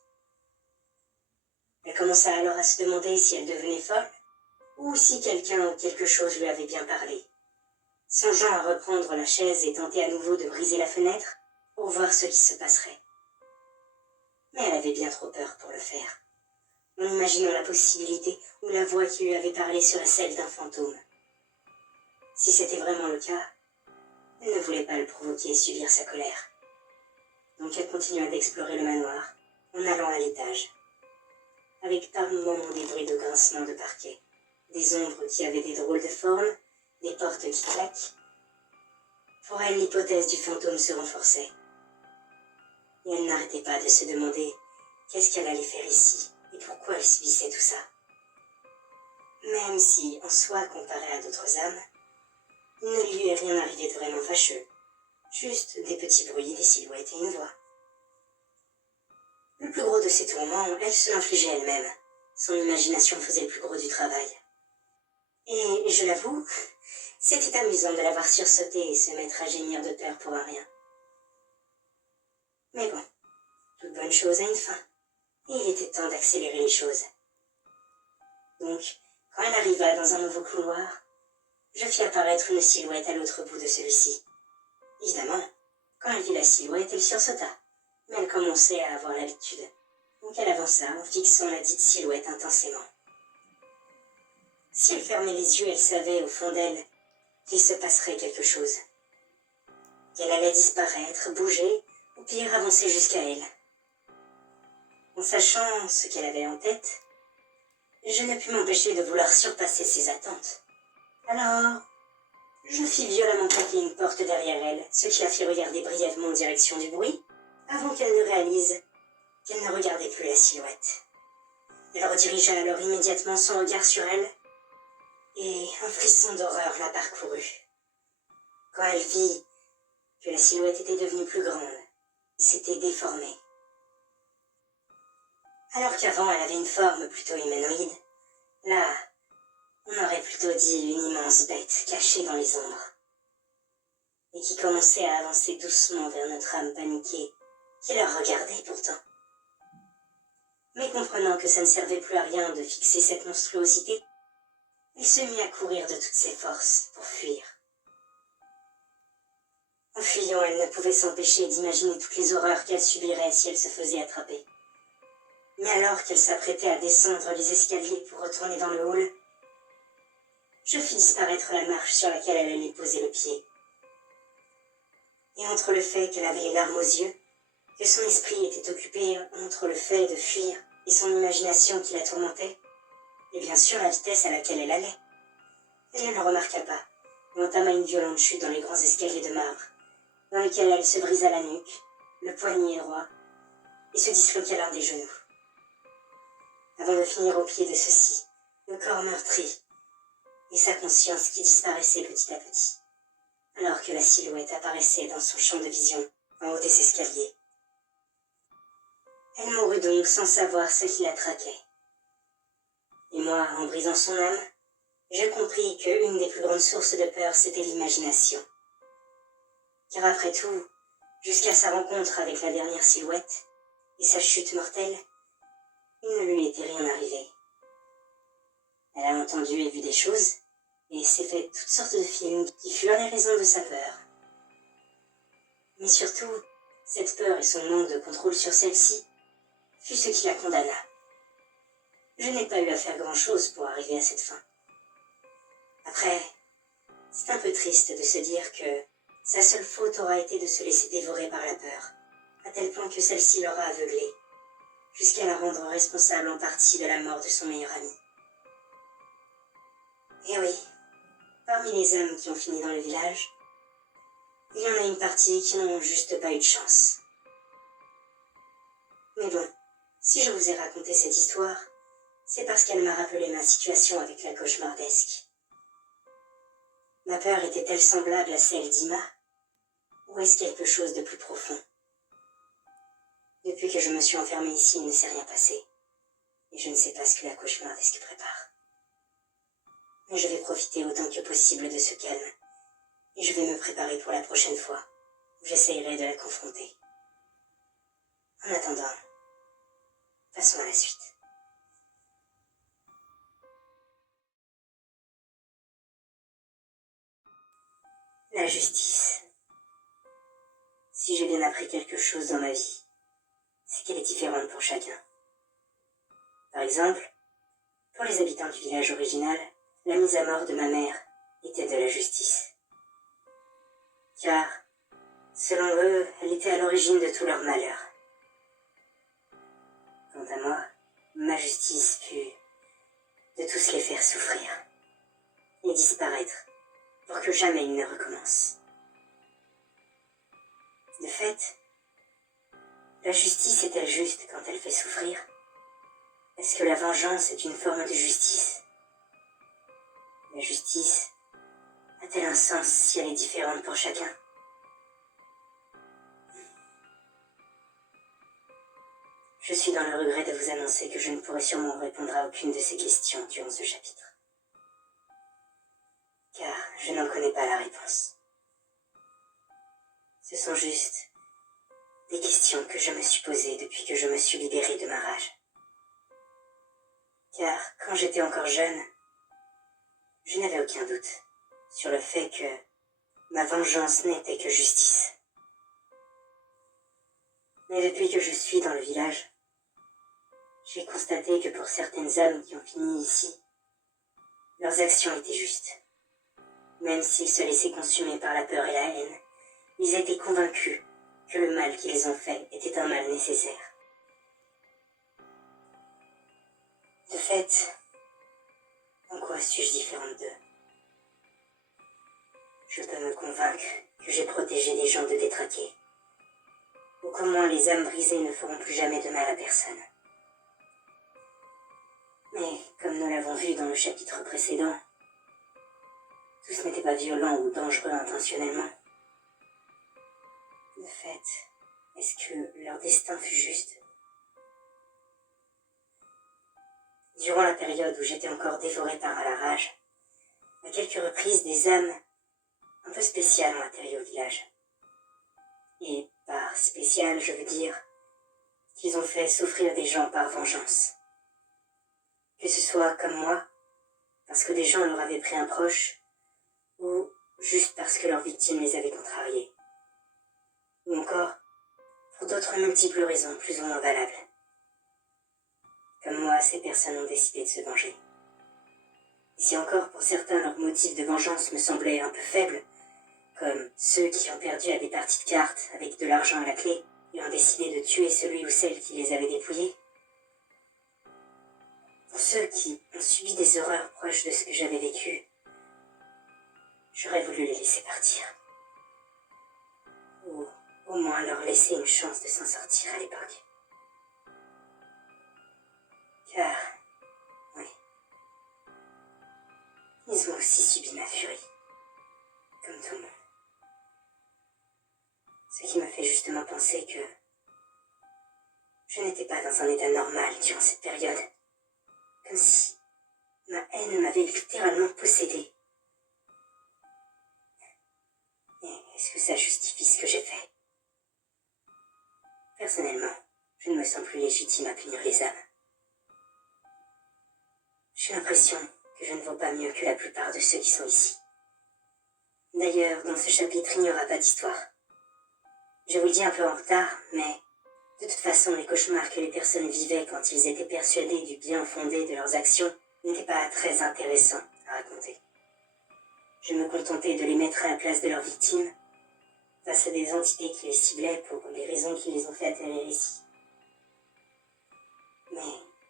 Elle commença alors à se demander si elle devenait folle, ou si quelqu'un ou quelque chose lui avait bien parlé. Songeant à reprendre la chaise et tenter à nouveau de briser la fenêtre, pour voir ce qui se passerait. Mais elle avait bien trop peur pour le faire, en imaginant la possibilité où la voix qui lui avait parlé serait celle d'un fantôme. Si c'était vraiment le cas, elle ne voulait pas le provoquer et subir sa colère. Donc elle continua d'explorer le manoir, en allant à l'étage, avec par moments des bruits de grincement de parquet, des ombres qui avaient des drôles de formes, des portes qui claquent. Pour elle, l'hypothèse du fantôme se renforçait. Et elle n'arrêtait pas de se demander qu'est-ce qu'elle allait faire ici et pourquoi elle subissait tout ça. Même si, en soi, comparé à d'autres âmes, il ne lui est rien arrivé de vraiment fâcheux. Juste des petits bruits, des silhouettes et une voix. Le plus gros de ses tourments, elle se l'infligeait elle-même. Son imagination faisait le plus gros du travail. Et, je l'avoue, c'était amusant de la voir sursauter et se mettre à gémir de peur pour un rien. Mais bon, toute bonne chose a une fin. Et il était temps d'accélérer les choses. Donc, quand elle arriva dans un nouveau couloir, je fis apparaître une silhouette à l'autre bout de celui-ci. Évidemment, quand elle vit la silhouette, elle sursauta, mais elle commençait à avoir l'habitude. Donc elle avança en fixant la dite silhouette intensément. Si elle fermait les yeux, elle savait, au fond d'elle, qu'il se passerait quelque chose. Qu'elle allait disparaître, bouger, ou pire avancer jusqu'à elle. En sachant ce qu'elle avait en tête, je ne pus m'empêcher de vouloir surpasser ses attentes. Alors, je fis violemment claquer une porte derrière elle, ce qui la fit regarder brièvement en direction du bruit, avant qu'elle ne réalise qu'elle ne regardait plus la silhouette. Elle redirigea alors immédiatement son regard sur elle, et un frisson d'horreur la parcourut. Quand elle vit que la silhouette était devenue plus grande et s'était déformée. Alors qu'avant elle avait une forme plutôt humanoïde, là, on aurait plutôt dit une immense bête cachée dans les ombres, et qui commençait à avancer doucement vers notre âme paniquée, qui la regardait pourtant. Mais comprenant que ça ne servait plus à rien de fixer cette monstruosité, elle se mit à courir de toutes ses forces pour fuir. En fuyant, elle ne pouvait s'empêcher d'imaginer toutes les horreurs qu'elle subirait si elle se faisait attraper. Mais alors qu'elle s'apprêtait à descendre les escaliers pour retourner dans le hall, je fis disparaître la marche sur laquelle elle allait poser le pied. Et entre le fait qu'elle avait les larmes aux yeux, que son esprit était occupé entre le fait de fuir et son imagination qui la tourmentait, et bien sûr la vitesse à laquelle elle allait, elle ne le remarqua pas et entama une violente chute dans les grands escaliers de marbre, dans lesquels elle se brisa la nuque, le poignet droit, et se disloqua l'un des genoux. Avant de finir au pied de ceux-ci, le corps meurtri, et sa conscience qui disparaissait petit à petit, alors que la silhouette apparaissait dans son champ de vision, en haut des escaliers. Elle mourut donc sans savoir ce qui la traquait. Et moi, en brisant son âme, je compris qu'une des plus grandes sources de peur, c'était l'imagination. Car après tout, jusqu'à sa rencontre avec la dernière silhouette et sa chute mortelle, il ne lui était rien arrivé. Elle a entendu et vu des choses, et s'est fait toutes sortes de films qui furent les raisons de sa peur. Mais surtout, cette peur et son manque de contrôle sur celle-ci fut ce qui la condamna. Je n'ai pas eu à faire grand-chose pour arriver à cette fin. Après, c'est un peu triste de se dire que sa seule faute aura été de se laisser dévorer par la peur, à tel point que celle-ci l'aura aveuglée, jusqu'à la rendre responsable en partie de la mort de son meilleur ami. Et oui, parmi les âmes qui ont fini dans le village, il y en a une partie qui n'ont juste pas eu de chance. Mais bon, si je vous ai raconté cette histoire, c'est parce qu'elle m'a rappelé ma situation avec la cauchemardesque. Ma peur était-elle semblable à celle d'Ima, ou est-ce quelque chose de plus profond? Depuis que je me suis enfermée ici, il ne s'est rien passé, et je ne sais pas ce que la cauchemardesque prépare. Mais je vais profiter autant que possible de ce calme, et je vais me préparer pour la prochaine fois, où j'essayerai de la confronter. En attendant, passons à la suite. La justice. Si j'ai bien appris quelque chose dans ma vie, c'est qu'elle est différente pour chacun. Par exemple, pour les habitants du village original, la mise à mort de ma mère était de la justice. Car, selon eux, elle était à l'origine de tout leur malheur. Quant à moi, ma justice fut de tous les faire souffrir et disparaître pour que jamais ils ne recommencent. De fait, la justice est-elle juste quand elle fait souffrir? Est-ce que la vengeance est une forme de justice? La justice a-t-elle un sens si elle est différente pour chacun? Je suis dans le regret de vous annoncer que je ne pourrai sûrement répondre à aucune de ces questions durant ce chapitre. Car je n'en connais pas la réponse. Ce sont juste des questions que je me suis posées depuis que je me suis libérée de ma rage. Car quand j'étais encore jeune, je n'avais aucun doute sur le fait que ma vengeance n'était que justice. Mais depuis que je suis dans le village, j'ai constaté que pour certaines âmes qui ont fini ici, leurs actions étaient justes. Même s'ils se laissaient consumer par la peur et la haine, ils étaient convaincus que le mal qu'ils ont fait était un mal nécessaire. De fait, en quoi suis-je différente d'eux? Je peux me convaincre que j'ai protégé des gens de détraqués, ou qu'au moins les âmes brisées ne feront plus jamais de mal à personne. Mais, comme nous l'avons vu dans le chapitre précédent, tous n'étaient pas violents ou dangereux intentionnellement. De fait, est-ce que leur destin fut juste? Durant la période où j'étais encore dévoré par la rage, à quelques reprises des âmes un peu spéciales ont atterri au village. Et par spécial, je veux dire qu'ils ont fait souffrir des gens par vengeance. Que ce soit comme moi, parce que des gens leur avaient pris un proche, ou juste parce que leurs victimes les avaient contrariés. Ou encore, pour d'autres multiples raisons plus ou moins valables. Comme moi, ces personnes ont décidé de se venger. Et si encore pour certains leur motif de vengeance me semblait un peu faible, comme ceux qui ont perdu à des parties de cartes avec de l'argent à la clé et ont décidé de tuer celui ou celle qui les avait dépouillés, pour ceux qui ont subi des horreurs proches de ce que j'avais vécu, j'aurais voulu les laisser partir. Ou au moins leur laisser une chance de s'en sortir à l'époque. Car, oui, ils ont aussi subi ma furie, comme tout le monde. Ce qui me fait justement penser que je n'étais pas dans un état normal durant cette période. Comme si ma haine m'avait littéralement possédé. Mais est-ce que ça justifie ce que j'ai fait? Personnellement, je ne me sens plus légitime à punir les âmes. J'ai l'impression que je ne vaux pas mieux que la plupart de ceux qui sont ici. D'ailleurs, dans ce chapitre, il n'y aura pas d'histoire. Je vous le dis un peu en retard, mais de toute façon, les cauchemars que les personnes vivaient quand ils étaient persuadés du bien fondé de leurs actions n'étaient pas très intéressants à raconter. Je me contentais de les mettre à la place de leurs victimes, face à des entités qui les ciblaient pour les raisons qui les ont fait atterrir ici. Mais,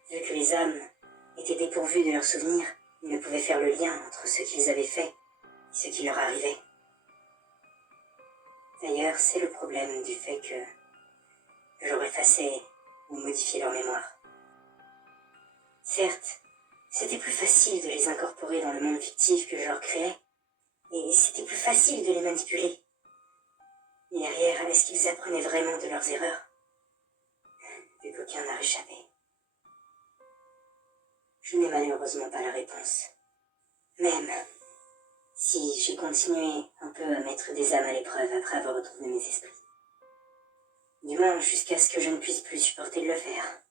vu que les âmes étaient dépourvues de leurs souvenirs, ils ne pouvaient faire le lien entre ce qu'ils avaient fait et ce qui leur arrivait. D'ailleurs, c'est le problème du fait que j'aurais effacé ou modifié leur mémoire. Certes, c'était plus facile de les incorporer dans le monde fictif que je leur créais, et c'était plus facile de les manipuler. Mais derrière, est-ce qu'ils apprenaient vraiment de leurs erreurs? Vu qu'aucun n'a réchappé. Je n'ai malheureusement pas la réponse. Même si j'ai continué un peu à mettre des âmes à l'épreuve après avoir retrouvé mes esprits. Du moins jusqu'à ce que je ne puisse plus supporter de le faire,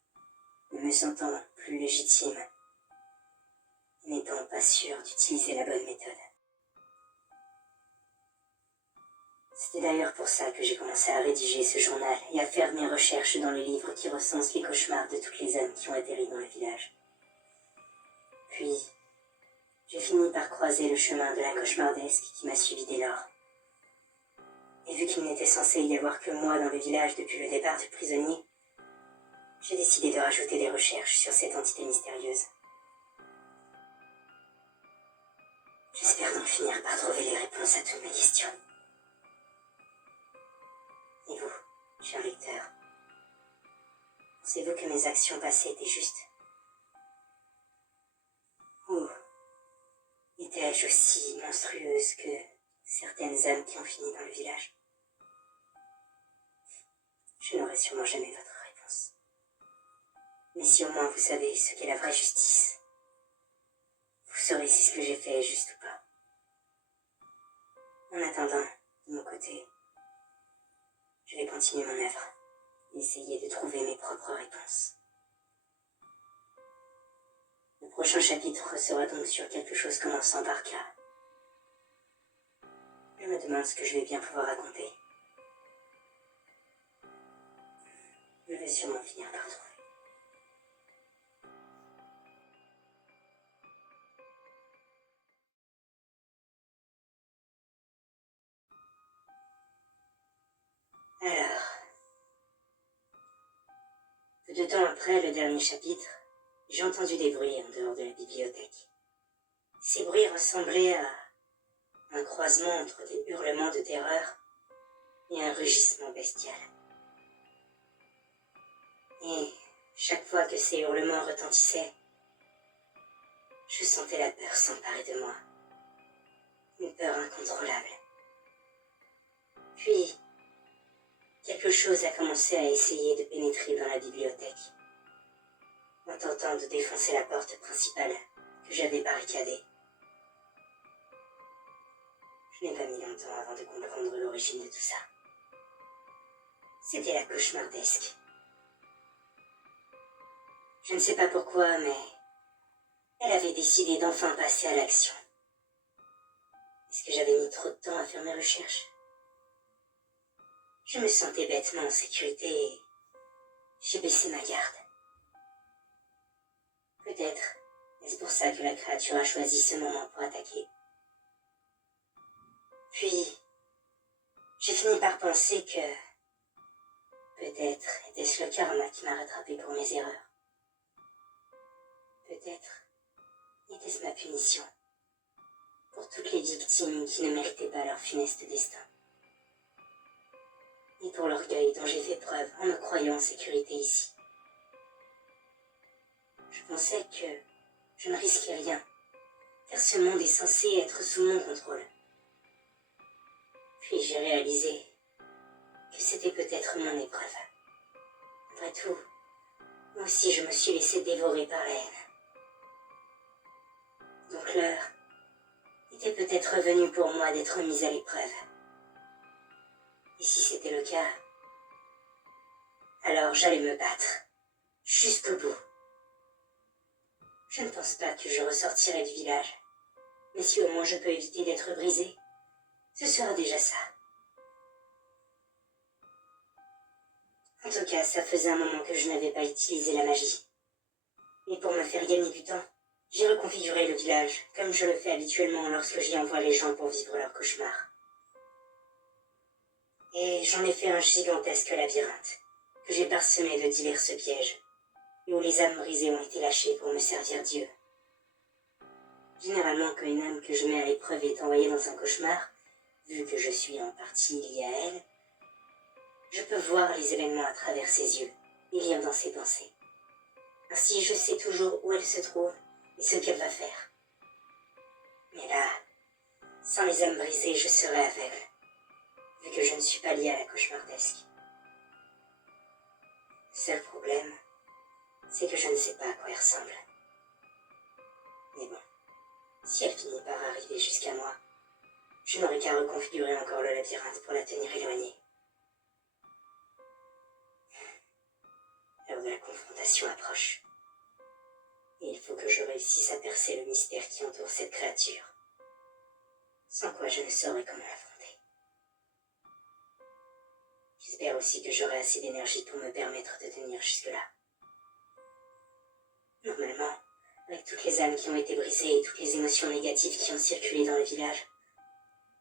ne me sentant plus légitime, n'étant pas sûr d'utiliser la bonne méthode. C'était d'ailleurs pour ça que j'ai commencé à rédiger ce journal et à faire mes recherches dans le livre qui recense les cauchemars de toutes les âmes qui ont atterri dans le village. Puis, j'ai fini par croiser le chemin de la cauchemardesque qui m'a suivi dès lors. Et vu qu'il n'était censé y avoir que moi dans le village depuis le départ du prisonnier, j'ai décidé de rajouter des recherches sur cette entité mystérieuse. J'espère donc finir par trouver les réponses à toutes mes questions. Et vous, cher lecteur, pensez-vous que mes actions passées étaient justes? Ou étais-je aussi monstrueuse que certaines âmes qui ont fini dans le village? Je n'aurai sûrement jamais votre réponse. Mais si au moins vous savez ce qu'est la vraie justice, vous saurez si ce que j'ai fait est juste ou pas. En attendant, de mon côté, je vais continuer mon œuvre et essayer de trouver mes propres réponses. Le prochain chapitre sera donc sur quelque chose commençant par K. Je me demande ce que je vais bien pouvoir raconter. Je vais sûrement finir par trouver. Alors, peu de temps après le dernier chapitre, j'ai entendu des bruits en dehors de la bibliothèque. Ces bruits ressemblaient à un croisement entre des hurlements de terreur et un rugissement bestial. Et chaque fois que ces hurlements retentissaient, je sentais la peur s'emparer de moi. Une peur incontrôlable. Puis, quelque chose a commencé à essayer de pénétrer dans la bibliothèque, en tentant de défoncer la porte principale que j'avais barricadée. Je n'ai pas mis longtemps avant de comprendre l'origine de tout ça. C'était la cauchemardesque. Je ne sais pas pourquoi, mais elle avait décidé d'enfin passer à l'action. Est-ce que j'avais mis trop de temps à faire mes recherches? Je me sentais bêtement en sécurité et j'ai baissé ma garde. Peut-être est-ce pour ça que la créature a choisi ce moment pour attaquer. Puis, j'ai fini par penser que peut-être était-ce le karma qui m'a rattrapé pour mes erreurs. Peut-être était-ce ma punition pour toutes les victimes qui ne méritaient pas leur funeste destin. Et pour l'orgueil dont j'ai fait preuve en me croyant en sécurité ici. Je pensais que je ne risquais rien, car ce monde est censé être sous mon contrôle. Puis j'ai réalisé que c'était peut-être mon épreuve. Après tout, moi aussi je me suis laissé dévorer par la haine. Donc l'heure était peut-être venue pour moi d'être mise à l'épreuve. Et si c'était le cas, alors j'allais me battre, jusqu'au bout. Je ne pense pas que je ressortirai du village, mais si au moins je peux éviter d'être brisé, ce sera déjà ça. En tout cas, ça faisait un moment que je n'avais pas utilisé la magie. Et pour me faire gagner du temps, j'ai reconfiguré le village, comme je le fais habituellement lorsque j'y envoie les gens pour vivre leurs cauchemars. Et j'en ai fait un gigantesque labyrinthe, que j'ai parsemé de divers pièges, et où les âmes brisées ont été lâchées pour me servir Dieu. Généralement, quand une âme que je mets à l'épreuve est envoyée dans un cauchemar, vu que je suis en partie liée à elle, je peux voir les événements à travers ses yeux et lire dans ses pensées. Ainsi, je sais toujours où elle se trouve et ce qu'elle va faire. Mais là, sans les âmes brisées, je serais aveugle, vu que je ne suis pas liée à la cauchemardesque. Le seul problème, c'est que je ne sais pas à quoi elle ressemble. Mais bon, si elle finit par arriver jusqu'à moi, je n'aurai qu'à reconfigurer encore le labyrinthe pour la tenir éloignée. L'heure de la confrontation approche. Et il faut que je réussisse à percer le mystère qui entoure cette créature. Sans quoi je ne saurais comment l'affronter. J'espère aussi que j'aurai assez d'énergie pour me permettre de tenir jusque-là. Normalement, avec toutes les âmes qui ont été brisées et toutes les émotions négatives qui ont circulé dans le village,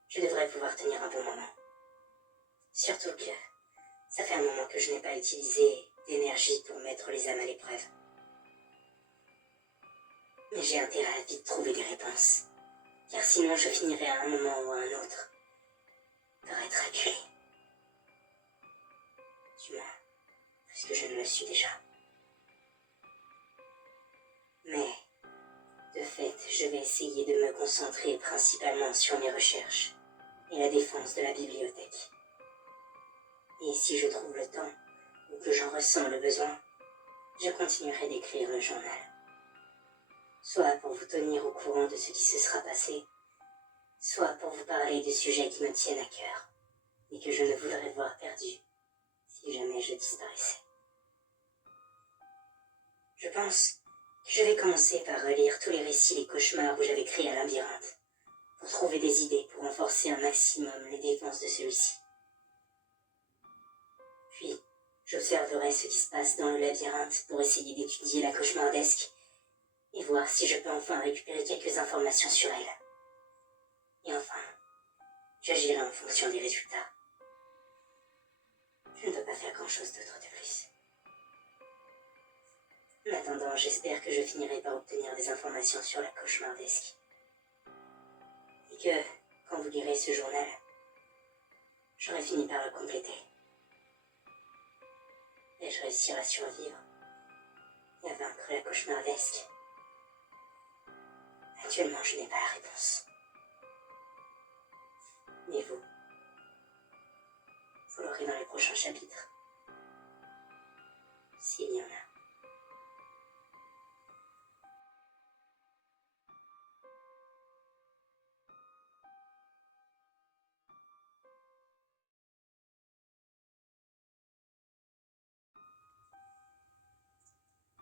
je devrais pouvoir tenir un bon moment. Surtout que ça fait un moment que je n'ai pas utilisé d'énergie pour mettre les âmes à l'épreuve. Mais j'ai intérêt à vite trouver des réponses, car sinon je finirai à un moment ou à un autre par être acculé. Du moins, puisque je ne le suis déjà. Mais, de fait, je vais essayer de me concentrer principalement sur mes recherches et la défense de la bibliothèque. Et si je trouve le temps, ou que j'en ressens le besoin, je continuerai d'écrire le journal. Soit pour vous tenir au courant de ce qui se sera passé, soit pour vous parler de sujets qui me tiennent à cœur, et que je ne voudrais voir perdus si jamais je disparaissais. Je pense que je vais commencer par relire tous les récits des cauchemars où j'avais créé un labyrinthe, pour trouver des idées pour renforcer un maximum les défenses de celui-ci. Puis, j'observerai ce qui se passe dans le labyrinthe pour essayer d'étudier la cauchemardesque et voir si je peux enfin récupérer quelques informations sur elle. Et enfin, j'agirai en fonction des résultats. Je ne peux pas faire grand-chose d'autre de plus. En attendant, j'espère que je finirai par obtenir des informations sur la cauchemardesque. Et que, quand vous lirez ce journal, j'aurai fini par le compléter. Et je réussirai à survivre et à vaincre la cauchemardesque. Actuellement, je n'ai pas la réponse. Mais vous l'aurez dans les prochains chapitres. S'il y en a.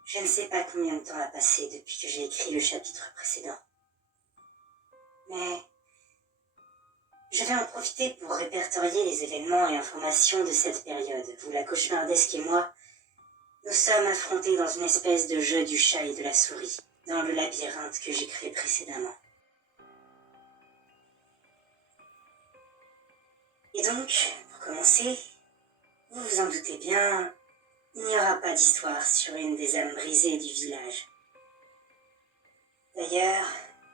Je ne sais pas combien de temps a passé depuis que j'ai écrit le chapitre précédent. Mais je vais en profiter pour répertorier les événements et informations de cette période où la cauchemardesque et moi nous sommes affrontés dans une espèce de jeu du chat et de la souris, dans le labyrinthe que j'ai créé précédemment. Et donc, pour commencer, vous vous en doutez bien, il n'y aura pas d'histoire sur une des âmes brisées du village. D'ailleurs,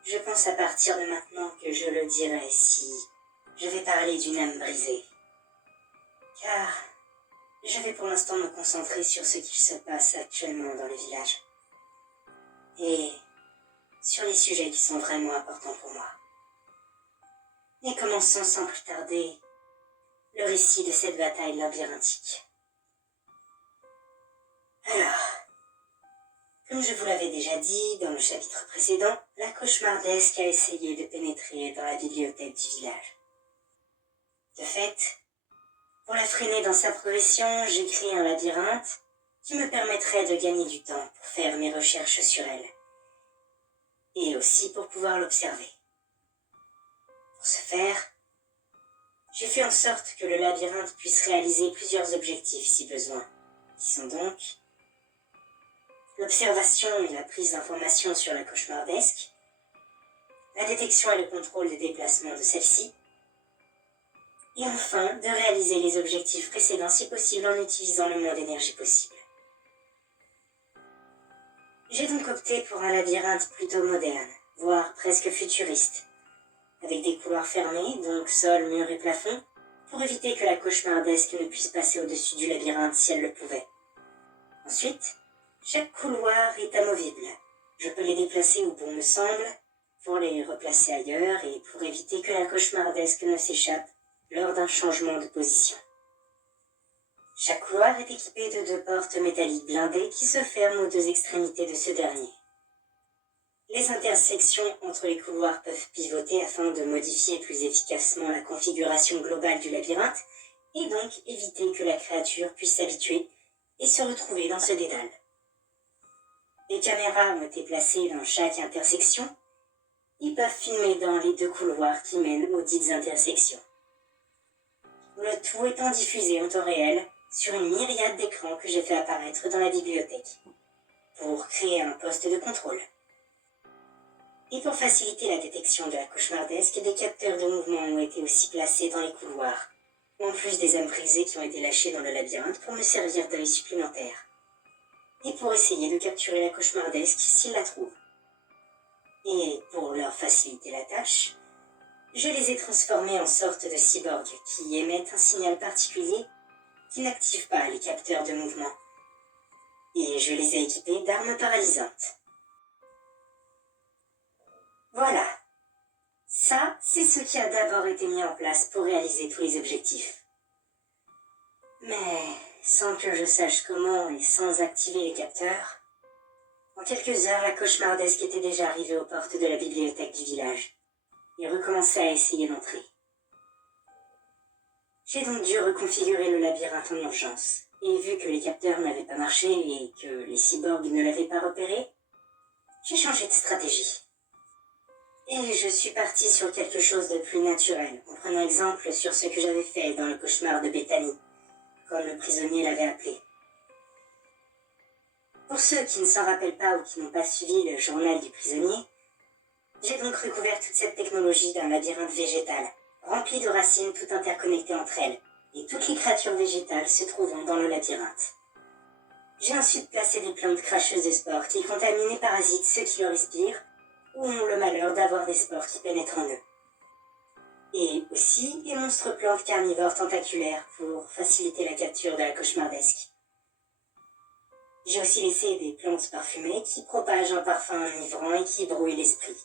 je pense à partir de maintenant que je le dirai si je vais parler d'une âme brisée. Car je vais pour l'instant me concentrer sur ce qui se passe actuellement dans le village. Et sur les sujets qui sont vraiment importants pour moi. Et commençons sans plus tarder le récit de cette bataille labyrinthique. Alors, comme je vous l'avais déjà dit dans le chapitre précédent, la cauchemardesque a essayé de pénétrer dans la bibliothèque du village. De fait, pour la freiner dans sa progression, j'ai créé un labyrinthe qui me permettrait de gagner du temps pour faire mes recherches sur elle, et aussi pour pouvoir l'observer. Pour ce faire, j'ai fait en sorte que le labyrinthe puisse réaliser plusieurs objectifs si besoin, qui sont donc l'observation et la prise d'informations sur la cauchemardesque, la détection et le contrôle des déplacements de celle-ci, et enfin de réaliser les objectifs précédents si possible en utilisant le moins d'énergie possible. J'ai donc opté pour un labyrinthe plutôt moderne, voire presque futuriste, avec des couloirs fermés, donc sol, murs et plafond, pour éviter que la cauchemardesque ne puisse passer au-dessus du labyrinthe si elle le pouvait. Ensuite, chaque couloir est amovible. Je peux les déplacer où bon me semble, pour les replacer ailleurs et pour éviter que la cauchemardesque ne s'échappe lors d'un changement de position. Chaque couloir est équipé de 2 portes métalliques blindées qui se ferment aux 2 extrémités de ce dernier. Les intersections entre les couloirs peuvent pivoter afin de modifier plus efficacement la configuration globale du labyrinthe et donc éviter que la créature puisse s'habituer et se retrouver dans ce dédale. Les caméras ont été placées dans chaque intersection. Ils peuvent filmer dans les 2 couloirs qui mènent aux dites intersections. le tout étant diffusé en temps réel sur une myriade d'écrans que j'ai fait apparaître dans la bibliothèque, pour créer un poste de contrôle. Et pour faciliter la détection de la cauchemardesque, des capteurs de mouvement ont été aussi placés dans les couloirs, en plus des âmes brisées qui ont été lâchées dans le labyrinthe pour me servir d'œil supplémentaire, et pour essayer de capturer la cauchemardesque s'ils la trouvent. Et pour leur faciliter la tâche, je les ai transformés en sorte de cyborgs qui émettent un signal particulier qui n'active pas les capteurs de mouvement. Et je les ai équipés d'armes paralysantes. Voilà. Ça, c'est ce qui a d'abord été mis en place pour réaliser tous les objectifs. Mais sans que je sache comment et sans activer les capteurs, en quelques heures, la cauchemardesque était déjà arrivée aux portes de la bibliothèque du village et recommençait à essayer d'entrer. J'ai donc dû reconfigurer le labyrinthe en urgence, et vu que les capteurs n'avaient pas marché et que les cyborgs ne l'avaient pas repéré, j'ai changé de stratégie. Et je suis partie sur quelque chose de plus naturel, en prenant exemple sur ce que j'avais fait dans le cauchemar de Bethany, comme le prisonnier l'avait appelé. Pour ceux qui ne s'en rappellent pas ou qui n'ont pas suivi le journal du prisonnier, j'ai donc recouvert toute cette technologie d'un labyrinthe végétal, rempli de racines toutes interconnectées entre elles, et toutes les créatures végétales se trouvant dans le labyrinthe. J'ai ensuite placé des plantes cracheuses de spores qui contaminent et parasitent ceux qui le respirent, ou ont le malheur d'avoir des spores qui pénètrent en eux. Et aussi des monstres plantes carnivores tentaculaires pour faciliter la capture de la cauchemardesque. J'ai aussi laissé des plantes parfumées qui propagent un parfum enivrant et qui brouillent l'esprit.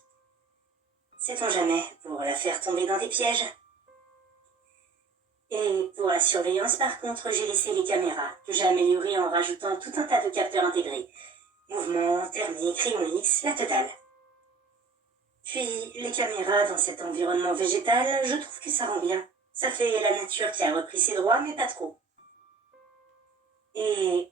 Sait-on jamais pour la faire tomber dans des pièges? Et pour la surveillance, par contre, j'ai laissé les caméras, que j'ai améliorées en rajoutant tout un tas de capteurs intégrés. Mouvement, thermique, rayon X, la totale. Puis, les caméras dans cet environnement végétal, je trouve que ça rend bien. Ça fait la nature qui a repris ses droits, mais pas trop. Et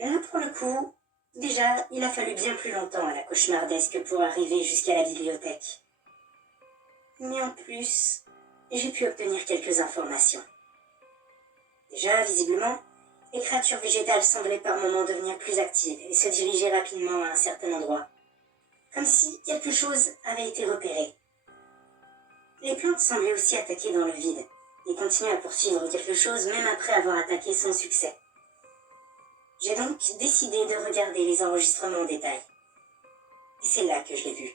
là, pour le coup, déjà, il a fallu bien plus longtemps à la cauchemardesque pour arriver jusqu'à la bibliothèque. Mais en plus, j'ai pu obtenir quelques informations. Déjà, visiblement, les créatures végétales semblaient par moments devenir plus actives et se diriger rapidement à un certain endroit, comme si quelque chose avait été repéré. Les plantes semblaient aussi attaquer dans le vide et continuer à poursuivre quelque chose même après avoir attaqué sans succès. J'ai donc décidé de regarder les enregistrements en détail. Et c'est là que je l'ai vu.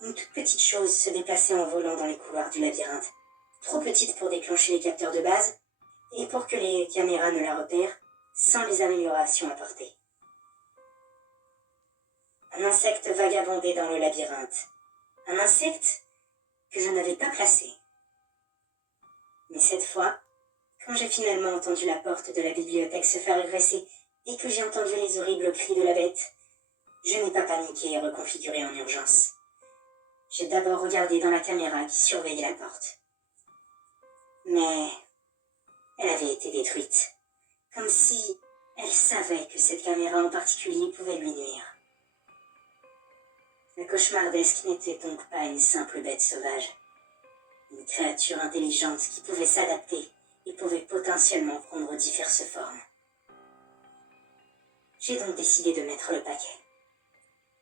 Une toute petite chose se déplaçait en volant dans les couloirs du labyrinthe, trop petite pour déclencher les capteurs de base, et pour que les caméras ne la repèrent, sans les améliorations apportées. Un insecte vagabondait dans le labyrinthe. Un insecte que je n'avais pas placé. Mais cette fois, quand j'ai finalement entendu la porte de la bibliothèque se faire agresser et que j'ai entendu les horribles cris de la bête, je n'ai pas paniqué et reconfiguré en urgence. J'ai d'abord regardé dans la caméra qui surveillait la porte. Mais elle avait été détruite, comme si elle savait que cette caméra en particulier pouvait lui nuire. La cauchemardesque n'était donc pas une simple bête sauvage, une créature intelligente qui pouvait s'adapter et pouvait potentiellement prendre diverses formes. J'ai donc décidé de mettre le paquet,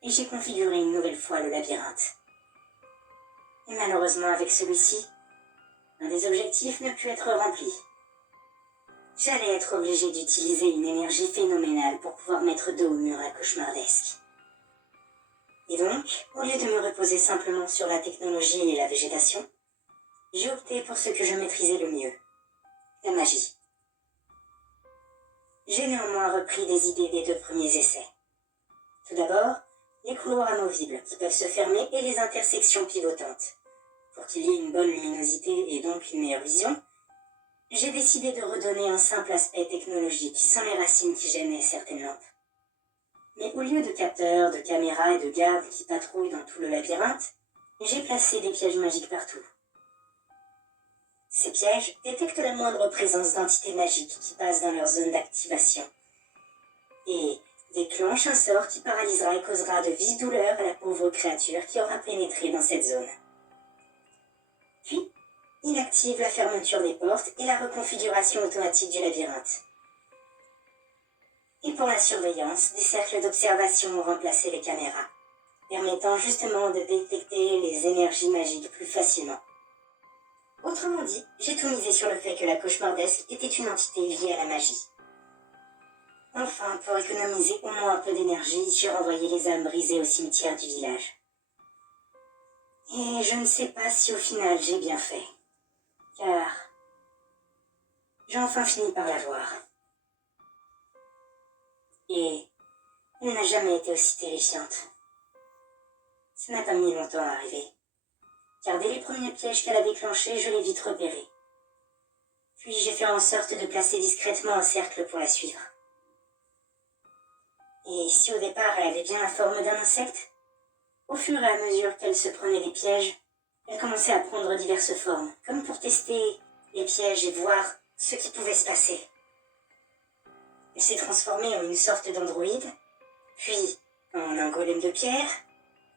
et j'ai configuré une nouvelle fois le labyrinthe. Et malheureusement, avec celui-ci, un des objectifs ne put être rempli. J'allais être obligé d'utiliser une énergie phénoménale pour pouvoir mettre dos au mur à cauchemardesque. Et donc, au lieu de me reposer simplement sur la technologie et la végétation, j'ai opté pour ce que je maîtrisais le mieux, la magie. J'ai néanmoins repris des idées des 2 premiers essais. Tout d'abord, les couloirs amovibles qui peuvent se fermer et les intersections pivotantes. Pour qu'il y ait une bonne luminosité et donc une meilleure vision, j'ai décidé de redonner un simple aspect technologique sans les racines qui gênaient certaines lampes. Mais au lieu de capteurs, de caméras et de gardes qui patrouillent dans tout le labyrinthe, j'ai placé des pièges magiques partout. Ces pièges détectent la moindre présence d'entités magiques qui passent dans leur zone d'activation et déclenchent un sort qui paralysera et causera de vives douleurs à la pauvre créature qui aura pénétré dans cette zone. Puis, il active la fermeture des portes et la reconfiguration automatique du labyrinthe. Et pour la surveillance, des cercles d'observation ont remplacé les caméras, permettant justement de détecter les énergies magiques plus facilement. Autrement dit, j'ai tout misé sur le fait que la cauchemardesque était une entité liée à la magie. Enfin, pour économiser au moins un peu d'énergie, j'ai renvoyé les âmes brisées au cimetière du village. Et je ne sais pas si au final j'ai bien fait, car j'ai enfin fini par la voir. Et elle n'a jamais été aussi terrifiante. Ça n'a pas mis longtemps à arriver, car dès les premiers pièges qu'elle a déclenchés, je l'ai vite repérée. Puis j'ai fait en sorte de placer discrètement un cercle pour la suivre. Et si au départ elle avait bien la forme d'un insecte, au fur et à mesure qu'elle se prenait des pièges, elle commençait à prendre diverses formes, comme pour tester les pièges et voir ce qui pouvait se passer. Elle s'est transformée en une sorte d'androïde, puis en un golem de pierre,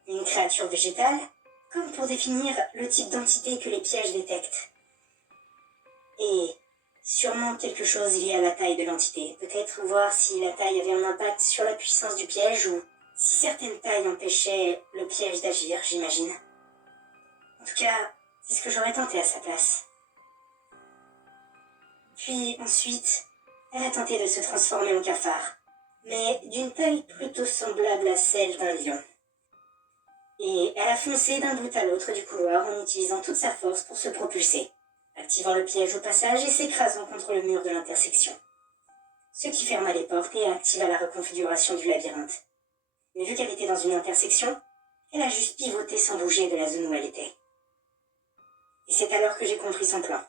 une créature végétale, comme pour définir le type d'entité que les pièges détectent. Et sûrement quelque chose lié à la taille de l'entité, peut-être voir si la taille avait un impact sur la puissance du piège ou si certaines tailles empêchaient le piège d'agir, j'imagine. En tout cas, c'est ce que j'aurais tenté à sa place. Puis ensuite, elle a tenté de se transformer en cafard, mais d'une taille plutôt semblable à celle d'un lion. Et elle a foncé d'un bout à l'autre du couloir en utilisant toute sa force pour se propulser, activant le piège au passage et s'écrasant contre le mur de l'intersection. Ce qui ferma les portes et activa la reconfiguration du labyrinthe. Mais vu qu'elle était dans une intersection, elle a juste pivoté sans bouger de la zone où elle était. Et c'est alors que j'ai compris son plan.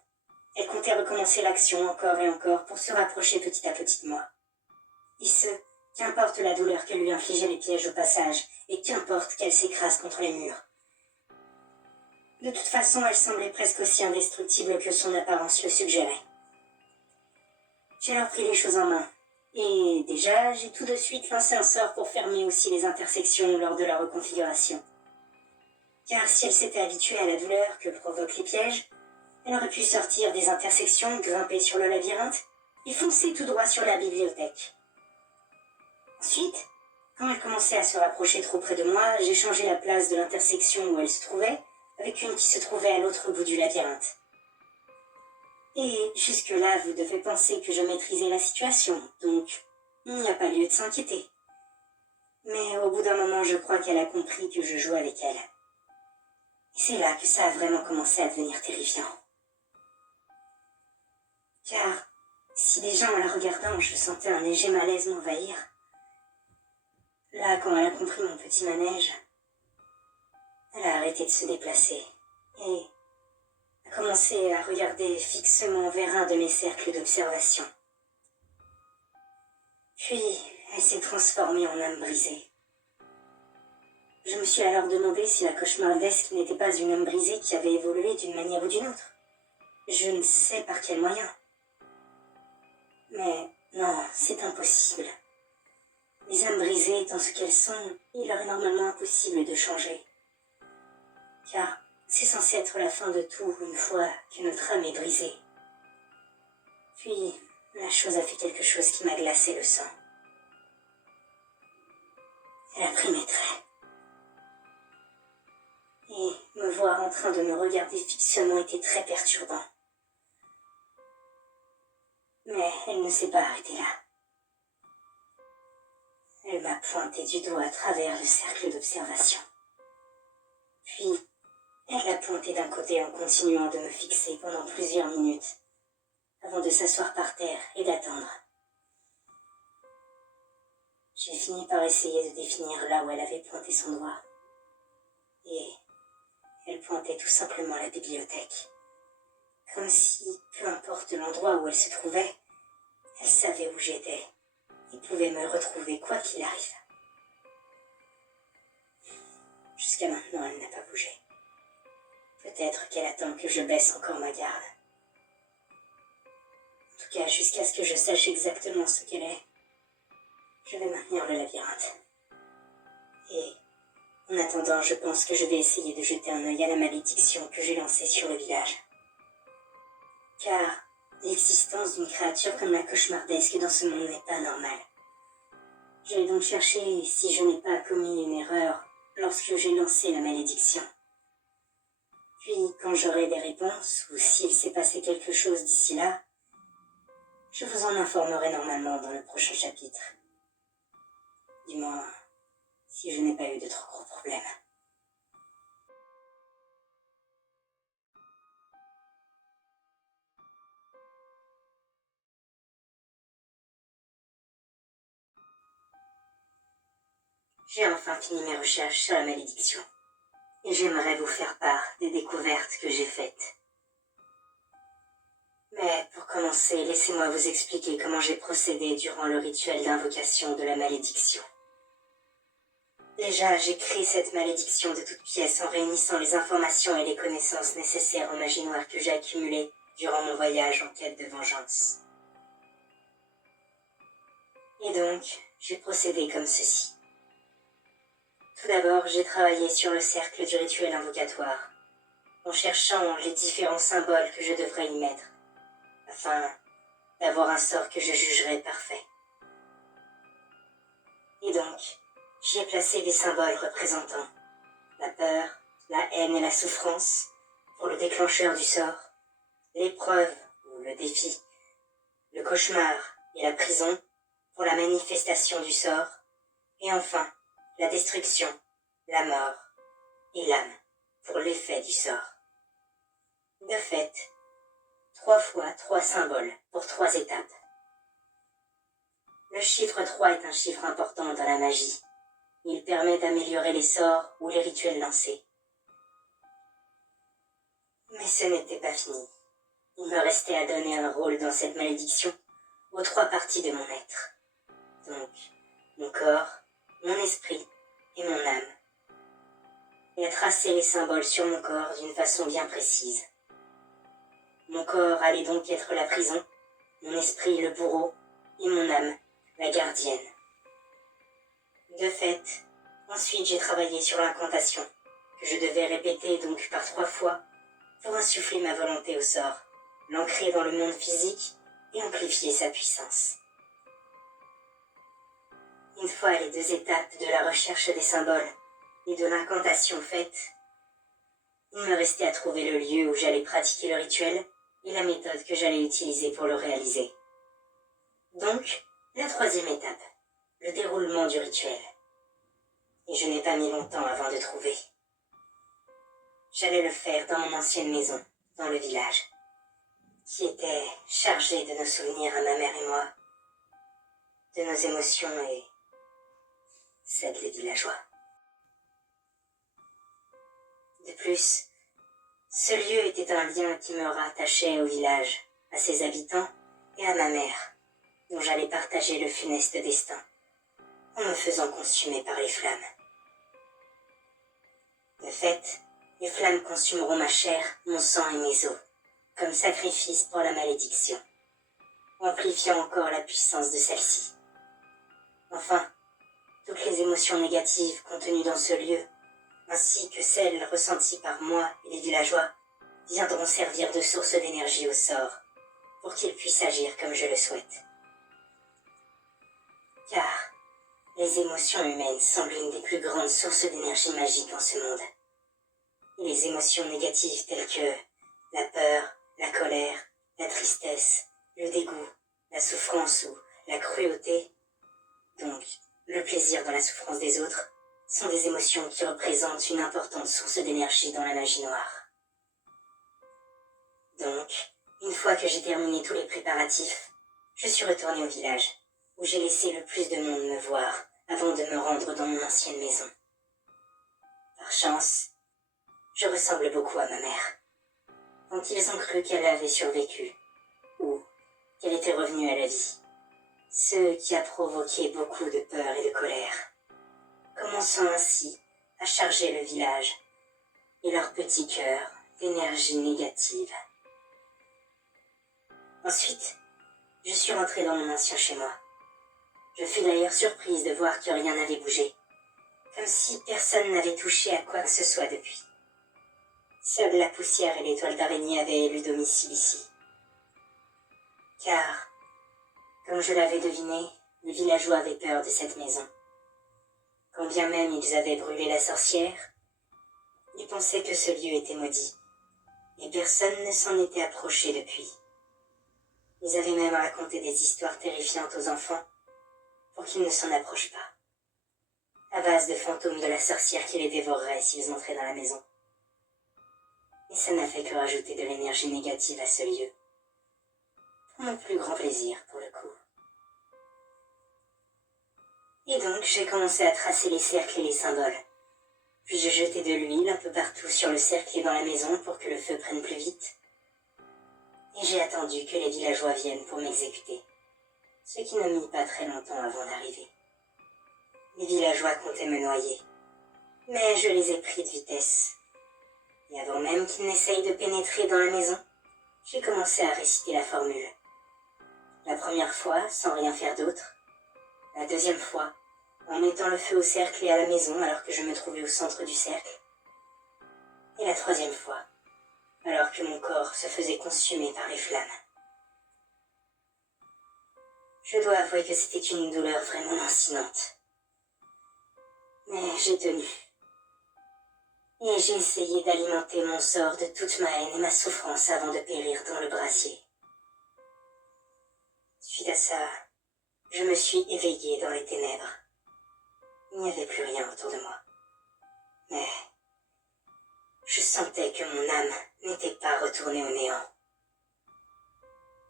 Elle comptait recommencer l'action encore et encore pour se rapprocher petit à petit de moi. Et ce, qu'importe la douleur que lui infligeaient les pièges au passage, et qu'importe qu'elle s'écrase contre les murs. De toute façon, elle semblait presque aussi indestructible que son apparence le suggérait. J'ai alors pris les choses en main. Et déjà, j'ai tout de suite lancé un sort pour fermer aussi les intersections lors de la reconfiguration. Car si elle s'était habituée à la douleur que provoquent les pièges, elle aurait pu sortir des intersections, grimper sur le labyrinthe et foncer tout droit sur la bibliothèque. Ensuite, quand elle commençait à se rapprocher trop près de moi, j'ai changé la place de l'intersection où elle se trouvait avec une qui se trouvait à l'autre bout du labyrinthe. Et jusque-là, vous devez penser que je maîtrisais la situation, donc il n'y a pas lieu de s'inquiéter. Mais au bout d'un moment, je crois qu'elle a compris que je jouais avec elle. Et c'est là que ça a vraiment commencé à devenir terrifiant. Car si déjà en la regardant, je sentais un léger malaise m'envahir, là, quand elle a compris mon petit manège, elle a arrêté de se déplacer et a commencé à regarder fixement vers un de mes cercles d'observation. Puis, elle s'est transformée en âme brisée. Je me suis alors demandé si la cauchemardesque n'était pas une âme brisée qui avait évolué d'une manière ou d'une autre. Je ne sais par quel moyen. Mais non, c'est impossible. Les âmes brisées étant ce qu'elles sont, il leur est normalement impossible de changer. Car c'est censé être la fin de tout une fois que notre âme est brisée. Puis, la chose a fait quelque chose qui m'a glacé le sang. Elle a pris mes traits. Et me voir en train de me regarder fixement était très perturbant. Mais elle ne s'est pas arrêtée là. Elle m'a pointé du doigt à travers le cercle d'observation. Puis, elle l'a pointé d'un côté en continuant de me fixer pendant plusieurs minutes, avant de s'asseoir par terre et d'attendre. J'ai fini par essayer de définir là où elle avait pointé son doigt. Et elle pointait tout simplement la bibliothèque. Comme si, peu importe l'endroit où elle se trouvait, elle savait où j'étais et pouvait me retrouver quoi qu'il arrive. Jusqu'à maintenant, elle n'a pas bougé. Peut-être qu'elle attend que je baisse encore ma garde. En tout cas, jusqu'à ce que je sache exactement ce qu'elle est, je vais maintenir le labyrinthe. Et en attendant, je pense que je vais essayer de jeter un œil à la malédiction que j'ai lancée sur le village. car l'existence d'une créature comme la cauchemardesque dans ce monde n'est pas normale. J'ai donc cherché si je n'ai pas commis une erreur lorsque j'ai lancé la malédiction. Puis, quand j'aurai des réponses, ou s'il s'est passé quelque chose d'ici là, je vous en informerai normalement dans le prochain chapitre. Du moins, si je n'ai pas eu de trop gros problèmes. J'ai enfin fini mes recherches sur la malédiction, et j'aimerais vous faire part des découvertes que j'ai faites. Mais pour commencer, laissez-moi vous expliquer comment j'ai procédé durant le rituel d'invocation de la malédiction. Déjà, j'ai créé cette malédiction de toutes pièces en réunissant les informations et les connaissances nécessaires en magie noire que j'ai accumulées durant mon voyage en quête de vengeance. Et donc, j'ai procédé comme ceci. Tout d'abord, j'ai travaillé sur le cercle du rituel invocatoire, en cherchant les différents symboles que je devrais y mettre, afin d'avoir un sort que je jugerais parfait. Et donc, j'y ai placé des symboles représentant la peur, la haine et la souffrance pour le déclencheur du sort, l'épreuve ou le défi, le cauchemar et la prison pour la manifestation du sort, et enfin, la destruction, la mort et l'âme pour l'effet du sort. De fait, 3 fois 3 symboles pour 3 étapes. Le chiffre 3 est un chiffre important dans la magie. Il permet d'améliorer les sorts ou les rituels lancés. Mais ce n'était pas fini. Il me restait à donner un rôle dans cette malédiction aux 3 parties de mon être. Donc, mon corps, mon esprit et mon âme. Et à tracer les symboles sur mon corps d'une façon bien précise. Mon corps allait donc être la prison, mon esprit le bourreau et mon âme la gardienne. De fait, ensuite j'ai travaillé sur l'incantation, que je devais répéter donc par 3 fois pour insuffler ma volonté au sort, l'ancrer dans le monde physique et amplifier sa puissance. Une fois les 2 étapes de la recherche des symboles et de l'incantation faites, il me restait à trouver le lieu où j'allais pratiquer le rituel et la méthode que j'allais utiliser pour le réaliser. Donc, la 3e étape, le déroulement du rituel. Et je n'ai pas mis longtemps avant de trouver. J'allais le faire dans mon ancienne maison, dans le village, qui était chargée de nos souvenirs à ma mère et moi, de nos émotions et celles des villageois. De plus, ce lieu était un lien qui me rattachait au village, à ses habitants et à ma mère, dont j'allais partager le funeste destin, en me faisant consumer par les flammes. De fait, les flammes consumeront ma chair, mon sang et mes os, comme sacrifice pour la malédiction, amplifiant encore la puissance de celle-ci. Enfin, toutes les émotions négatives contenues dans ce lieu, ainsi que celles ressenties par moi et les villageois, viendront servir de source d'énergie au sort, pour qu'il puisse agir comme je le souhaite. Car les émotions humaines sont l'une des plus grandes sources d'énergie magique en ce monde. Et les émotions négatives telles que la peur, la colère, la tristesse, le dégoût, la souffrance ou la cruauté, donc le plaisir dans la souffrance des autres, sont des émotions qui représentent une importante source d'énergie dans la magie noire. Donc, une fois que j'ai terminé tous les préparatifs, je suis retournée au village, où j'ai laissé le plus de monde me voir avant de me rendre dans mon ancienne maison. Par chance, je ressemble beaucoup à ma mère. Donc ils ont cru qu'elle avait survécu, ou qu'elle était revenue à la vie. Ce qui a provoqué beaucoup de peur et de colère, commençant ainsi à charger le village et leur petit cœur d'énergie négative. Ensuite, je suis rentrée dans mon ancien chez moi. Je fus d'ailleurs surprise de voir que rien n'avait bougé, comme si personne n'avait touché à quoi que ce soit depuis. Seule la poussière et les toiles d'araignée avaient élu domicile ici. car, comme je l'avais deviné, les villageois avaient peur de cette maison. Quand bien même ils avaient brûlé la sorcière, ils pensaient que ce lieu était maudit, et personne ne s'en était approché depuis. Ils avaient même raconté des histoires terrifiantes aux enfants, pour qu'ils ne s'en approchent pas, à base de fantômes de la sorcière qui les dévorerait s'ils entraient dans la maison. Et ça n'a fait que rajouter de l'énergie négative à ce lieu. Pour mon plus grand plaisir, pour le coup. Et donc, j'ai commencé à tracer les cercles et les symboles. Puis j'ai jeté de l'huile un peu partout sur le cercle et dans la maison pour que le feu prenne plus vite. Et j'ai attendu que les villageois viennent pour m'exécuter. Ce qui ne mit pas très longtemps avant d'arriver. Les villageois comptaient me noyer. Mais je les ai pris de vitesse. Et avant même qu'ils n'essayent de pénétrer dans la maison, j'ai commencé à réciter la formule. La première fois, sans rien faire d'autre. La deuxième fois, en mettant le feu au cercle et à la maison alors que je me trouvais au centre du cercle. Et la troisième fois, alors que mon corps se faisait consumer par les flammes. Je dois avouer que c'était une douleur vraiment lancinante. Mais j'ai tenu. Et j'ai essayé d'alimenter mon sort de toute ma haine et ma souffrance avant de périr dans le brasier. Suite à ça, je me suis éveillée dans les ténèbres. Il n'y avait plus rien autour de moi. Mais je sentais que mon âme n'était pas retournée au néant.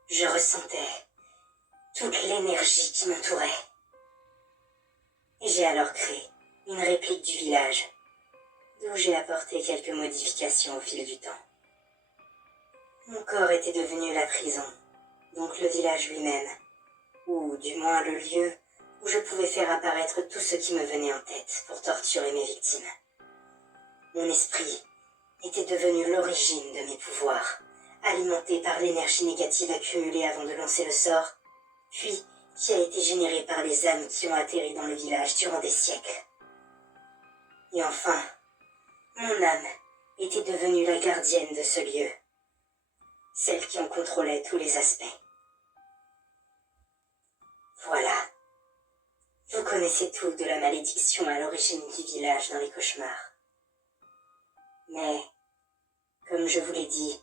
Je ressentais toute l'énergie qui m'entourait. Et j'ai alors créé une réplique du village, d'où j'ai apporté quelques modifications au fil du temps. Mon corps était devenu la prison, donc le village lui-même, ou du moins le lieu où je pouvais faire apparaître tout ce qui me venait en tête pour torturer mes victimes. Mon esprit était devenu l'origine de mes pouvoirs, alimenté par l'énergie négative accumulée avant de lancer le sort, puis qui a été générée par les âmes qui ont atterri dans le village durant des siècles. Et enfin, mon âme était devenue la gardienne de ce lieu, celle qui en contrôlait tous les aspects. Voilà. Vous connaissez tout de la malédiction à l'origine du village dans les cauchemars. Mais, comme je vous l'ai dit,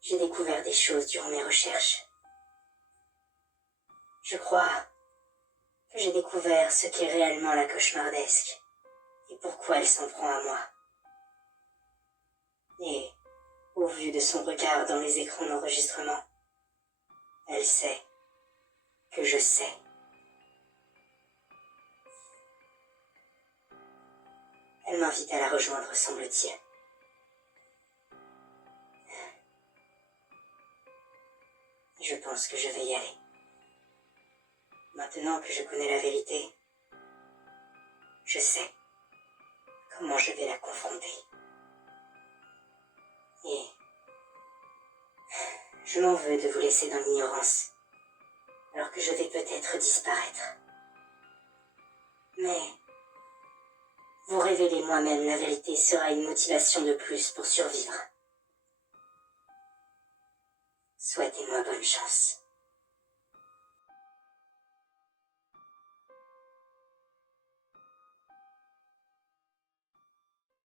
j'ai découvert des choses durant mes recherches. Je crois que j'ai découvert ce qu'est réellement la cauchemardesque et pourquoi elle s'en prend à moi. Et, au vu de son regard dans les écrans d'enregistrement, elle sait que je sais. Elle m'invite à la rejoindre, semble-t-il. Je pense que je vais y aller. Maintenant que je connais la vérité, je sais comment je vais la confronter. Et je m'en veux de vous laisser dans l'ignorance, alors que je vais peut-être disparaître. Mais vous révéler moi-même la vérité sera une motivation de plus pour survivre. Souhaitez-moi bonne chance.